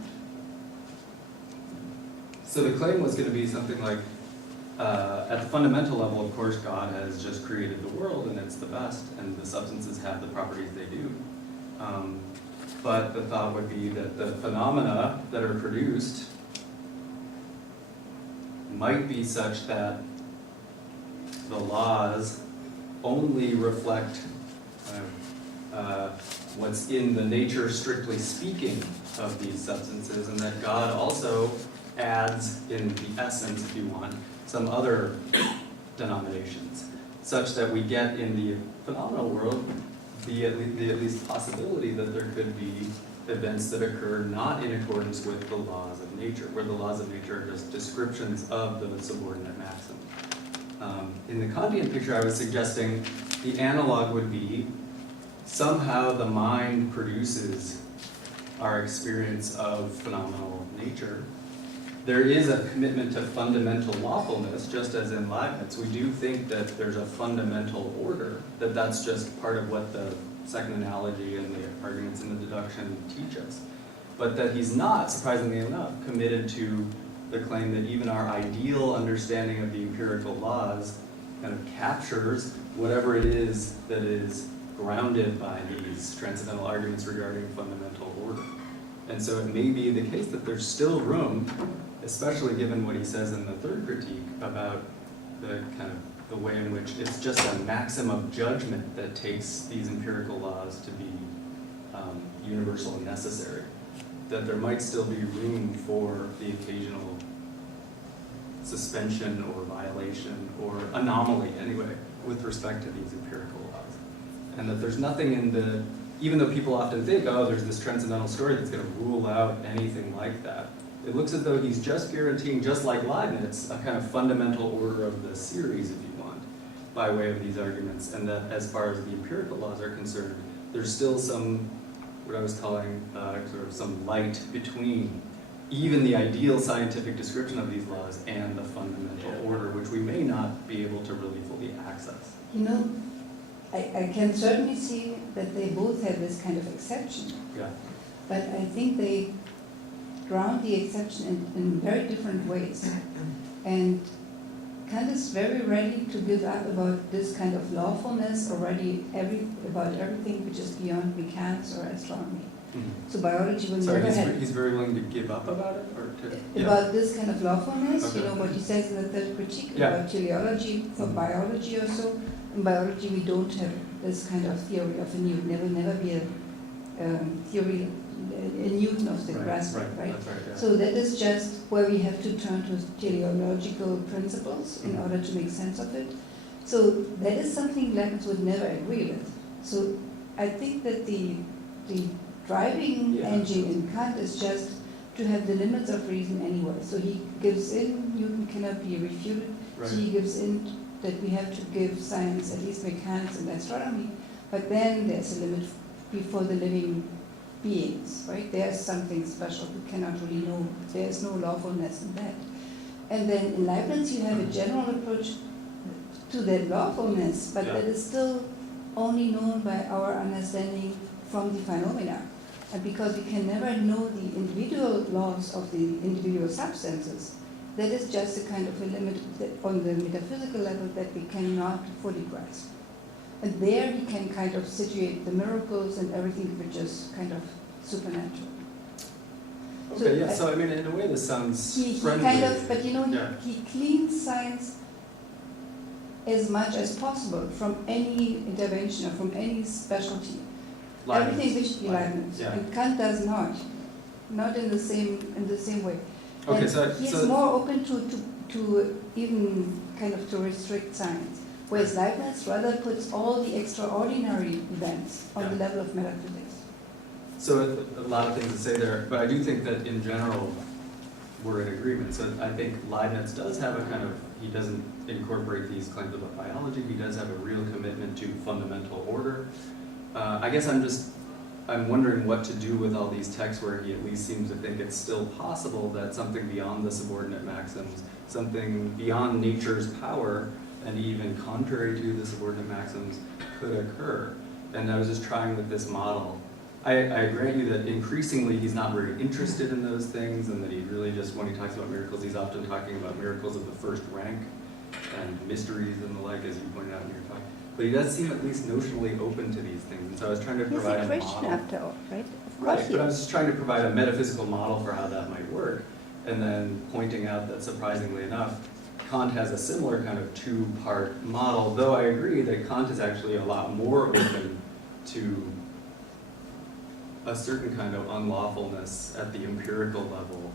so the claim was going to be something like, at the fundamental level, of course, God has just created the world and it's the best, and the substances have the properties they do. But the thought would be that the phenomena that are produced might be such that the laws only reflect what's in the nature, strictly speaking, of these substances, and that God also adds in the essence, if you want, some other denominations, such that we get in the phenomenal world the at least possibility that there could be events that occur not in accordance with the laws of nature, where the laws of nature are just descriptions of the subordinate maxim. In the Kantian picture, I was suggesting the analog would be somehow the mind produces our experience of phenomenal nature. There is a commitment to fundamental lawfulness, just as in Leibniz. We do think that there's a fundamental order, that's just part of what the second analogy and the arguments in the deduction teach us. But that he's not, surprisingly enough, committed to the claim that even our ideal understanding of the empirical laws kind of captures whatever it is that is grounded by these transcendental arguments regarding fundamental order. And so it may be the case that there's still room, especially given what he says in the third critique about the kind of the way in which it's just a maxim of judgment that takes these empirical laws to be universal and necessary, that there might still be room for the occasional suspension or violation or anomaly, anyway, with respect to these empirical laws. And that there's nothing in the, even though people often think, oh, there's this transcendental story that's going to rule out anything like that, it looks as though he's just guaranteeing, just like Leibniz, a kind of fundamental order of the series, if you want, by way of these arguments, and that as far as the empirical laws are concerned, there's still some, what I was calling sort of some light between even the ideal scientific description of these laws and the fundamental order, which we may not be able to really fully access. You know, I can certainly see that they both have this kind of exception. Yeah. But I think they ground the exception in very different ways. And Kant is very ready to give up about this kind of lawfulness already about everything which is beyond mechanics or astronomy. So biology will Sorry, never have he's very willing to give up about it, or to? Yeah. about this kind of lawfulness, Okay. you know, what he says in the third critique Yeah. about teleology for biology or so. In biology, we don't have this kind of theory of a Newton. There will never be a theory, a Newton of the grasp, right? That's right, yeah. So that is just where we have to turn to teleological principles in order to make sense of it. So that is something Leibniz would never agree with. So I think that the driving engine in Kant is just to have the limits of reason anyway. So he gives in, Newton cannot be refuted, so he gives in that we have to give science, at least mechanics and astronomy, but then there's a limit before the living beings, right? There's something special we cannot really know. There's no lawfulness in that. And then in Leibniz you have a general approach to that lawfulness, but that is still only known by our understanding from the phenomena. And because we can never know the individual laws of the individual substances, that is just a kind of a limit that on the metaphysical level that we cannot fully grasp. And there he can kind of situate the miracles and everything which is kind of supernatural. Okay, so I mean, in a way this sounds he friendly. kind of, but you know, Yeah. he cleans science as much as possible from any intervention or from any specialty. Leibniz. Everything which Leibniz, Yeah. and Kant does not in the same way. Okay, And so he's more open to even kind of to restrict science, whereas Leibniz rather puts all the extraordinary events on the level of metaphysics. So a lot of things to say there, but I do think that in general we're in agreement. So I think Leibniz does have a kind of, he doesn't incorporate these claims about biology, he does have a real commitment to fundamental order. I guess I'm wondering what to do with all these texts where he at least seems to think it's still possible that something beyond the subordinate maxims, something beyond nature's power, and even contrary to the subordinate maxims, could occur. And I was just trying with this model. I grant you that increasingly he's not very interested in those things, and that he really just, when he talks about miracles, he's often talking about miracles of the first rank and mysteries and the like, as you pointed out in your talk. But he does seem at least notionally open to these things, and so I was trying to provide a model. He's a Christian after all, right? Of course Right, but I was just trying to provide a metaphysical model for how that might work, and then pointing out that surprisingly enough, Kant has a similar kind of two-part model, though I agree that Kant is actually a lot more open to a certain kind of unlawfulness at the empirical level,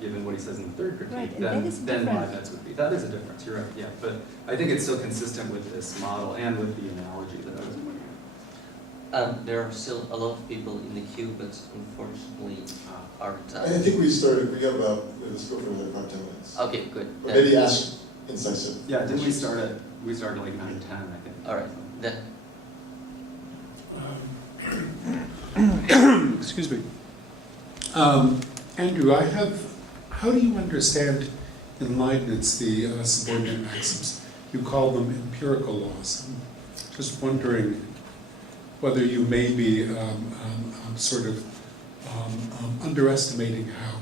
given what he says in the third critique, Right, and that is than different. Leibniz would be. That is a difference, you're right, yeah. But I think it's still consistent with this model and with the analogy that I was pointing out. There are still a lot of people in the queue, but unfortunately our time. I think we have about, let's go for another 5-10 minutes. Okay, good. But maybe ask incisive. Yeah, didn't we start at like 9:10, I think. All right, then. Excuse me. Andrew, how do you understand in Leibniz the subordinate maxims? You call them empirical laws. I'm just wondering whether you may be sort of underestimating how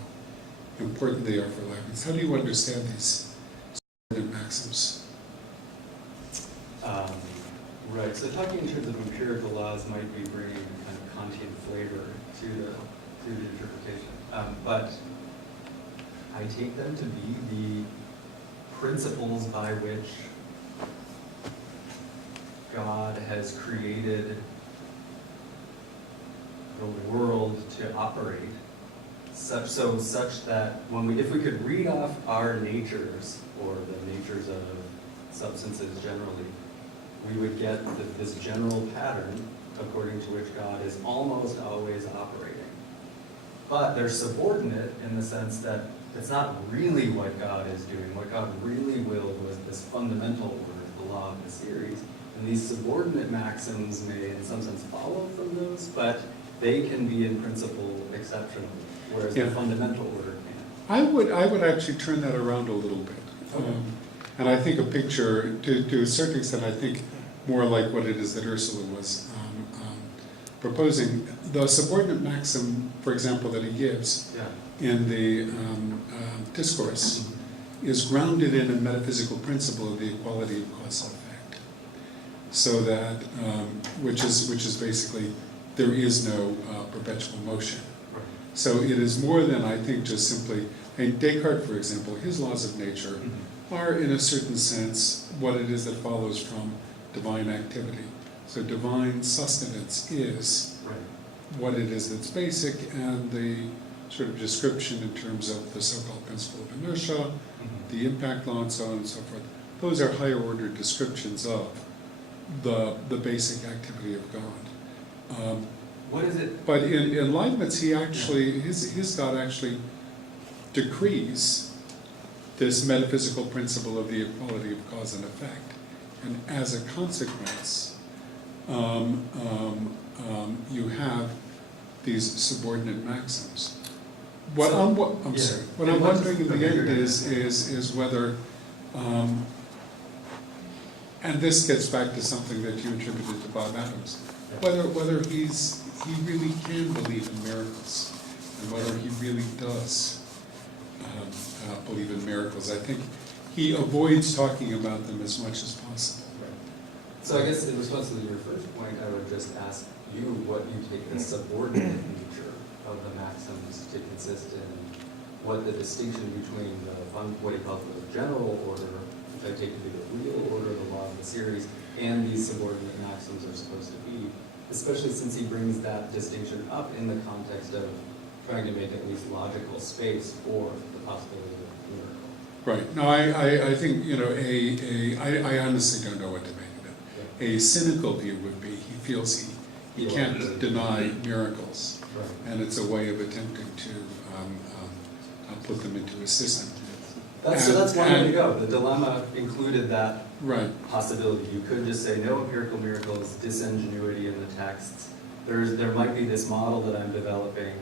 important they are for Leibniz. How do you understand these subordinate maxims? Right, so talking in terms of empirical laws might be bringing a kind of Kantian flavor to the interpretation. But I take them to be the principles by which God has created the world to operate, such that if we could read off our natures, or the natures of substances generally, we would get this general pattern according to which God is almost always operating. But they're subordinate in the sense that it's not really what God is doing. What God really willed was this fundamental order, the law of the series. And these subordinate maxims may in some sense follow from those, but they can be in principle exceptional, whereas the fundamental order can't. I would actually turn that around a little bit. And I think a picture, to a certain extent, I think more like what it is that Ursula was proposing. The subordinate maxim, for example, that he gives in the discourse is grounded in a metaphysical principle of the equality of cause and effect. So that, which is basically there is no perpetual motion. So it is more than, I think, just simply, Descartes, for example, his laws of nature are, in a certain sense, what it is that follows from divine activity. So divine sustenance is what it is that's basic, and the sort of description in terms of the so-called principle of inertia, the impact law, and so on and so forth. Those are higher order descriptions of the basic activity of God. What is it? But in Leibniz, he actually, his God actually decrees this metaphysical principle of the equality of cause and effect. And as a consequence, you have these subordinate maxims. What I'm wondering in the end is whether, and this gets back to something that you attributed to Bob Adams, whether he really can believe in miracles, and whether he really does believe in miracles. I think he avoids talking about them as much as possible. So I guess in response to your first point, I would just ask you what you take the subordinate nature of the maxims to consist in, what the distinction between what he calls the general order, which I take to be the real order, the law of the series, and these subordinate maxims are supposed to be, especially since he brings that distinction up in the context of trying to make at least logical space for the possibility of a miracle. Right. No, I think, I honestly don't know what to make of it. A cynical view would be he feels he can't deny miracles, and it's a way of attempting to put them into a system. So that's one way to go. The dilemma included that Right. possibility. You could just say no empirical miracles, disingenuity in the texts. There might be this model that I'm developing,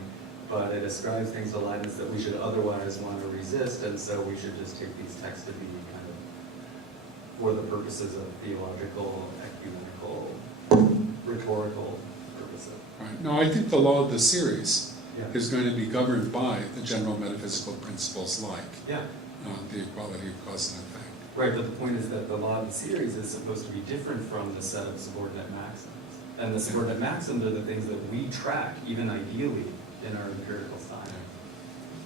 but it ascribes things to Leibniz that we should otherwise want to resist, and so we should just take these texts to be kind of for the purposes of theological, ecumenical, rhetorical purposes. Right. No, I think the law of the series Yeah. is going to be governed by the general metaphysical principles like Yeah. the equality of cause and effect. Right, but the point is that the law of the series is supposed to be different from the set of subordinate maxims. And the subordinate maxims are the things that we track, even ideally, in our empirical science.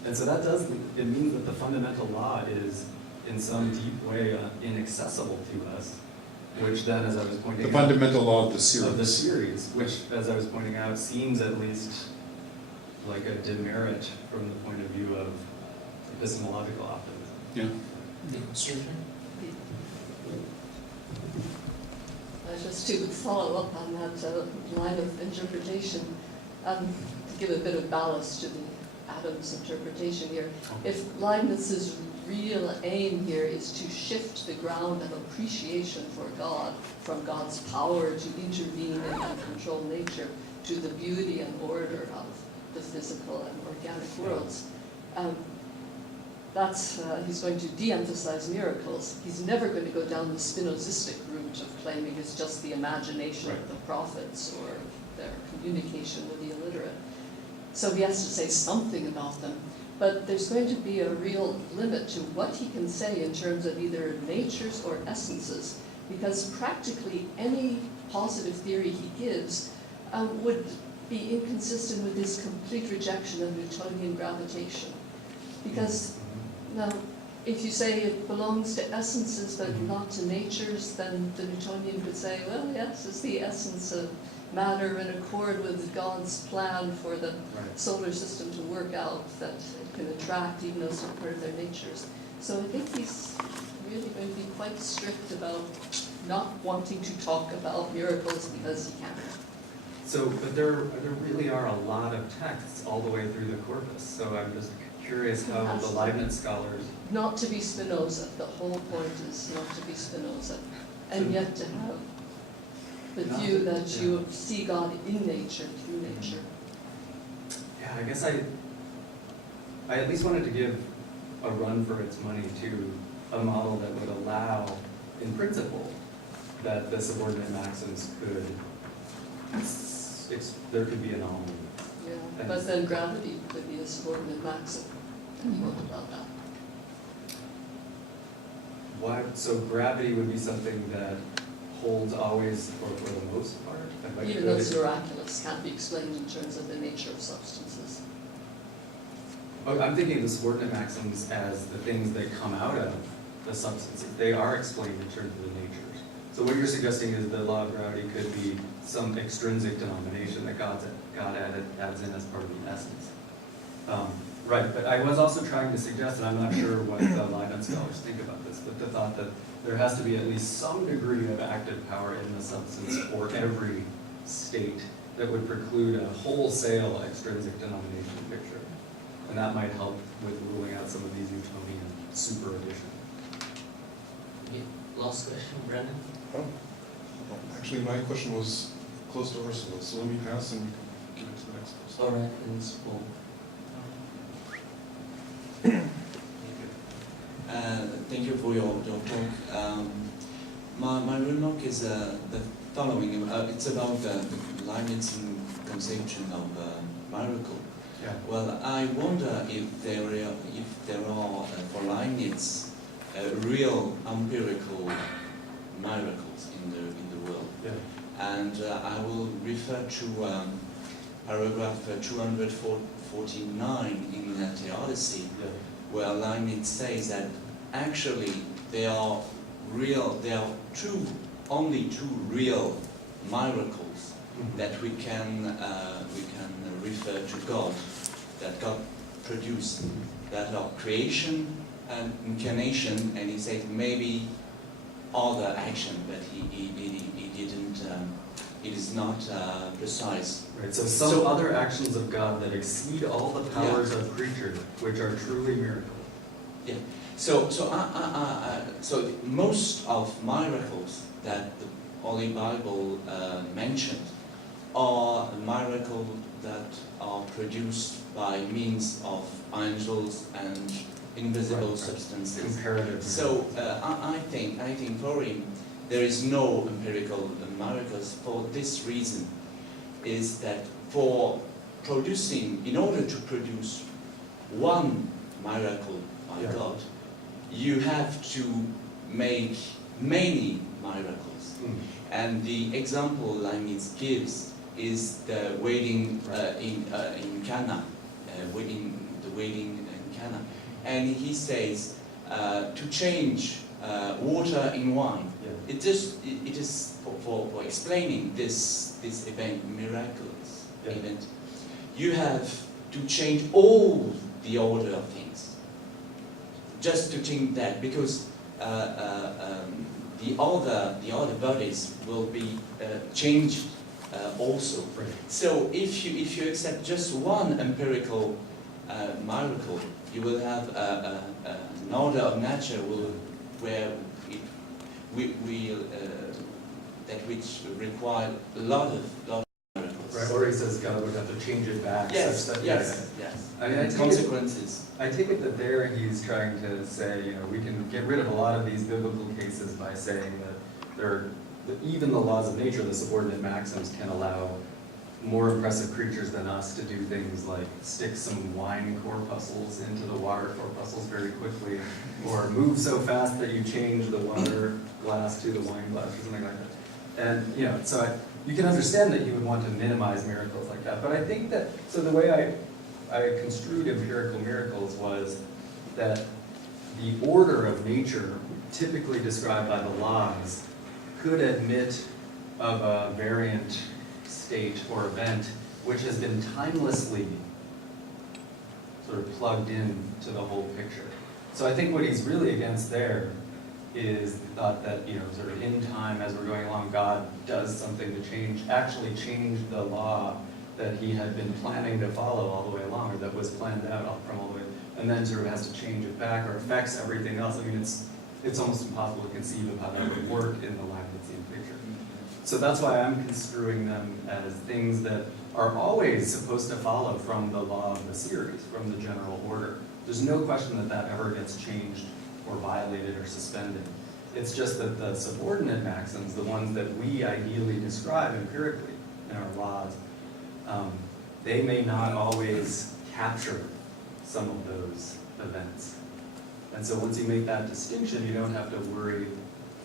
And so it means that the fundamental law is, in some deep way, inaccessible to us, which then, as I was pointing out... The fundamental law of the series. Of the series, which, as I was pointing out, seems at least like a demerit from the point of view of epistemological optimism. Yeah. Just to follow up on that line of interpretation, to give a bit of ballast to the Adams interpretation here, if Leibniz's real aim here is to shift the ground of appreciation for God from God's power to intervene and control nature to the beauty and order of the physical and organic worlds, he's going to de-emphasize miracles. He's never going to go down the Spinozistic route of claiming it's just the imagination of the prophets or their communication with the illiterate. So he has to say something about them, but there's going to be a real limit to what he can say in terms of either natures or essences, because practically any positive theory he gives would be inconsistent with his complete rejection of Newtonian gravitation. Because now, if you say it belongs to essences but not to natures, then the Newtonian could say, well, yes, it's the essence of matter in accord with God's plan for the solar system to work out, that it can attract even though it's not part of their natures. So I think he's really going to be quite strict about not wanting to talk about miracles because he can't. So, but there really are a lot of texts all the way through the corpus, so I'm just curious how the Leibniz scholars... Not to be Spinoza. The whole point is not to be Spinoza. And yet to have the view that you see God in nature, through nature. Yeah, I guess I at least wanted to give a run for its money to a model that would allow, in principle, that the subordinate maxims could... there could be anomalies. Yeah, but then gravity could be a subordinate maxim. And you won't allow that. So gravity would be something that holds always, or for the most part? Even though it's miraculous, can't be explained in terms of the nature of substances. Oh, I'm thinking of the subordinate maxims as the things that come out of the substances. They are explained in terms of the natures. So what you're suggesting is the law of gravity could be some extrinsic denomination that God adds in as part of the essence. Right, but I was also trying to suggest, and I'm not sure what the Leibniz scholars think about this, but the thought that there has to be at least some degree of active power in the substance for every state that would preclude a wholesale extrinsic denomination picture. And that might help with ruling out some of these Newtonian super additions. Okay, last question, Brendan? Oh, actually, my question was close to Ursula, so let me pass and give it to the next person. All right, and it's Paul. Thank you for your talk. My remark is the following. It's about the Leibnizian conception of miracle. Yeah. Well, I wonder if there are for Leibniz real empirical miracles in the world. Yeah. And I will refer to paragraph 249 in Theodicy, where Leibniz says that actually there are only two real miracles that we can refer to God, that God produced, that are creation and incarnation, and he said maybe other action, but he didn't. It is not precise. Right. So some other actions of God that exceed all the powers of creature, which are truly miracles. Yeah. So most of miracles that the Holy Bible mentioned are miracles that are produced by means of angels and invisible substances. Comparative. So I think for him there is no empirical miracles for this reason, is that in order to produce one miracle by God, you have to make many miracles. And the example Leibniz gives is the wedding in Cana, the wedding in Cana, and he says to change water in wine. It is for explaining this event, miraculous event. You have to change all the order of things. Just to think that, because the other bodies will be changed also. Right. So if you accept just one empirical miracle, you will have an order of nature where that which require a lot of miracles. Right. Or he says God would have to change it back. Yes. Such that, Yes. I mean, Consequences. I take it that there he's trying to say, we can get rid of a lot of these biblical cases by saying that even the laws of nature, the subordinate maxims, can allow more impressive creatures than us to do things like stick some wine corpuscles into the water corpuscles very quickly, or move so fast that you change the water glass to the wine glass or something like that. And so you can understand that you would want to minimize miracles like that. But I think that, so the way I construed empirical miracles was that the order of nature, typically described by the laws, could admit of a variant state or event which has been timelessly sort of plugged in to the whole picture. So I think what he's really against there is the thought that, sort of in time as we're going along, God does something to actually change the law that he had been planning to follow all the way along, or that was planned out from all the way, and then sort of has to change it back, or affects everything else. I mean, it's almost impossible to conceive of how that would work in the Leibnizian picture. So that's why I'm construing them as things that are always supposed to follow from the law of the series, from the general order. There's no question that ever gets changed or violated or suspended. It's just that the subordinate maxims, the ones that we ideally describe empirically in our laws, they may not always capture some of those events. And so once you make that distinction, you don't have to worry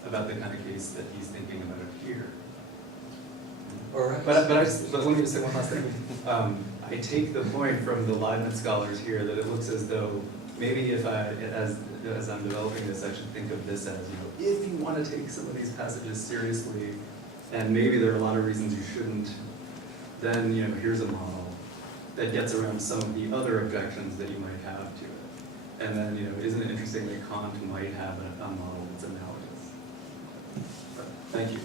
about the kind of case that he's thinking about here. All right. But let me just say one last thing. I take the point from the Leibniz scholars here that it looks as though maybe if as I'm developing this, I should think of this as, if you want to take some of these passages seriously, and maybe there are a lot of reasons you shouldn't, then here's a model that gets around some of the other objections that you might have to it. And then isn't it interesting that Kant might have a model that's analogous? But thank you.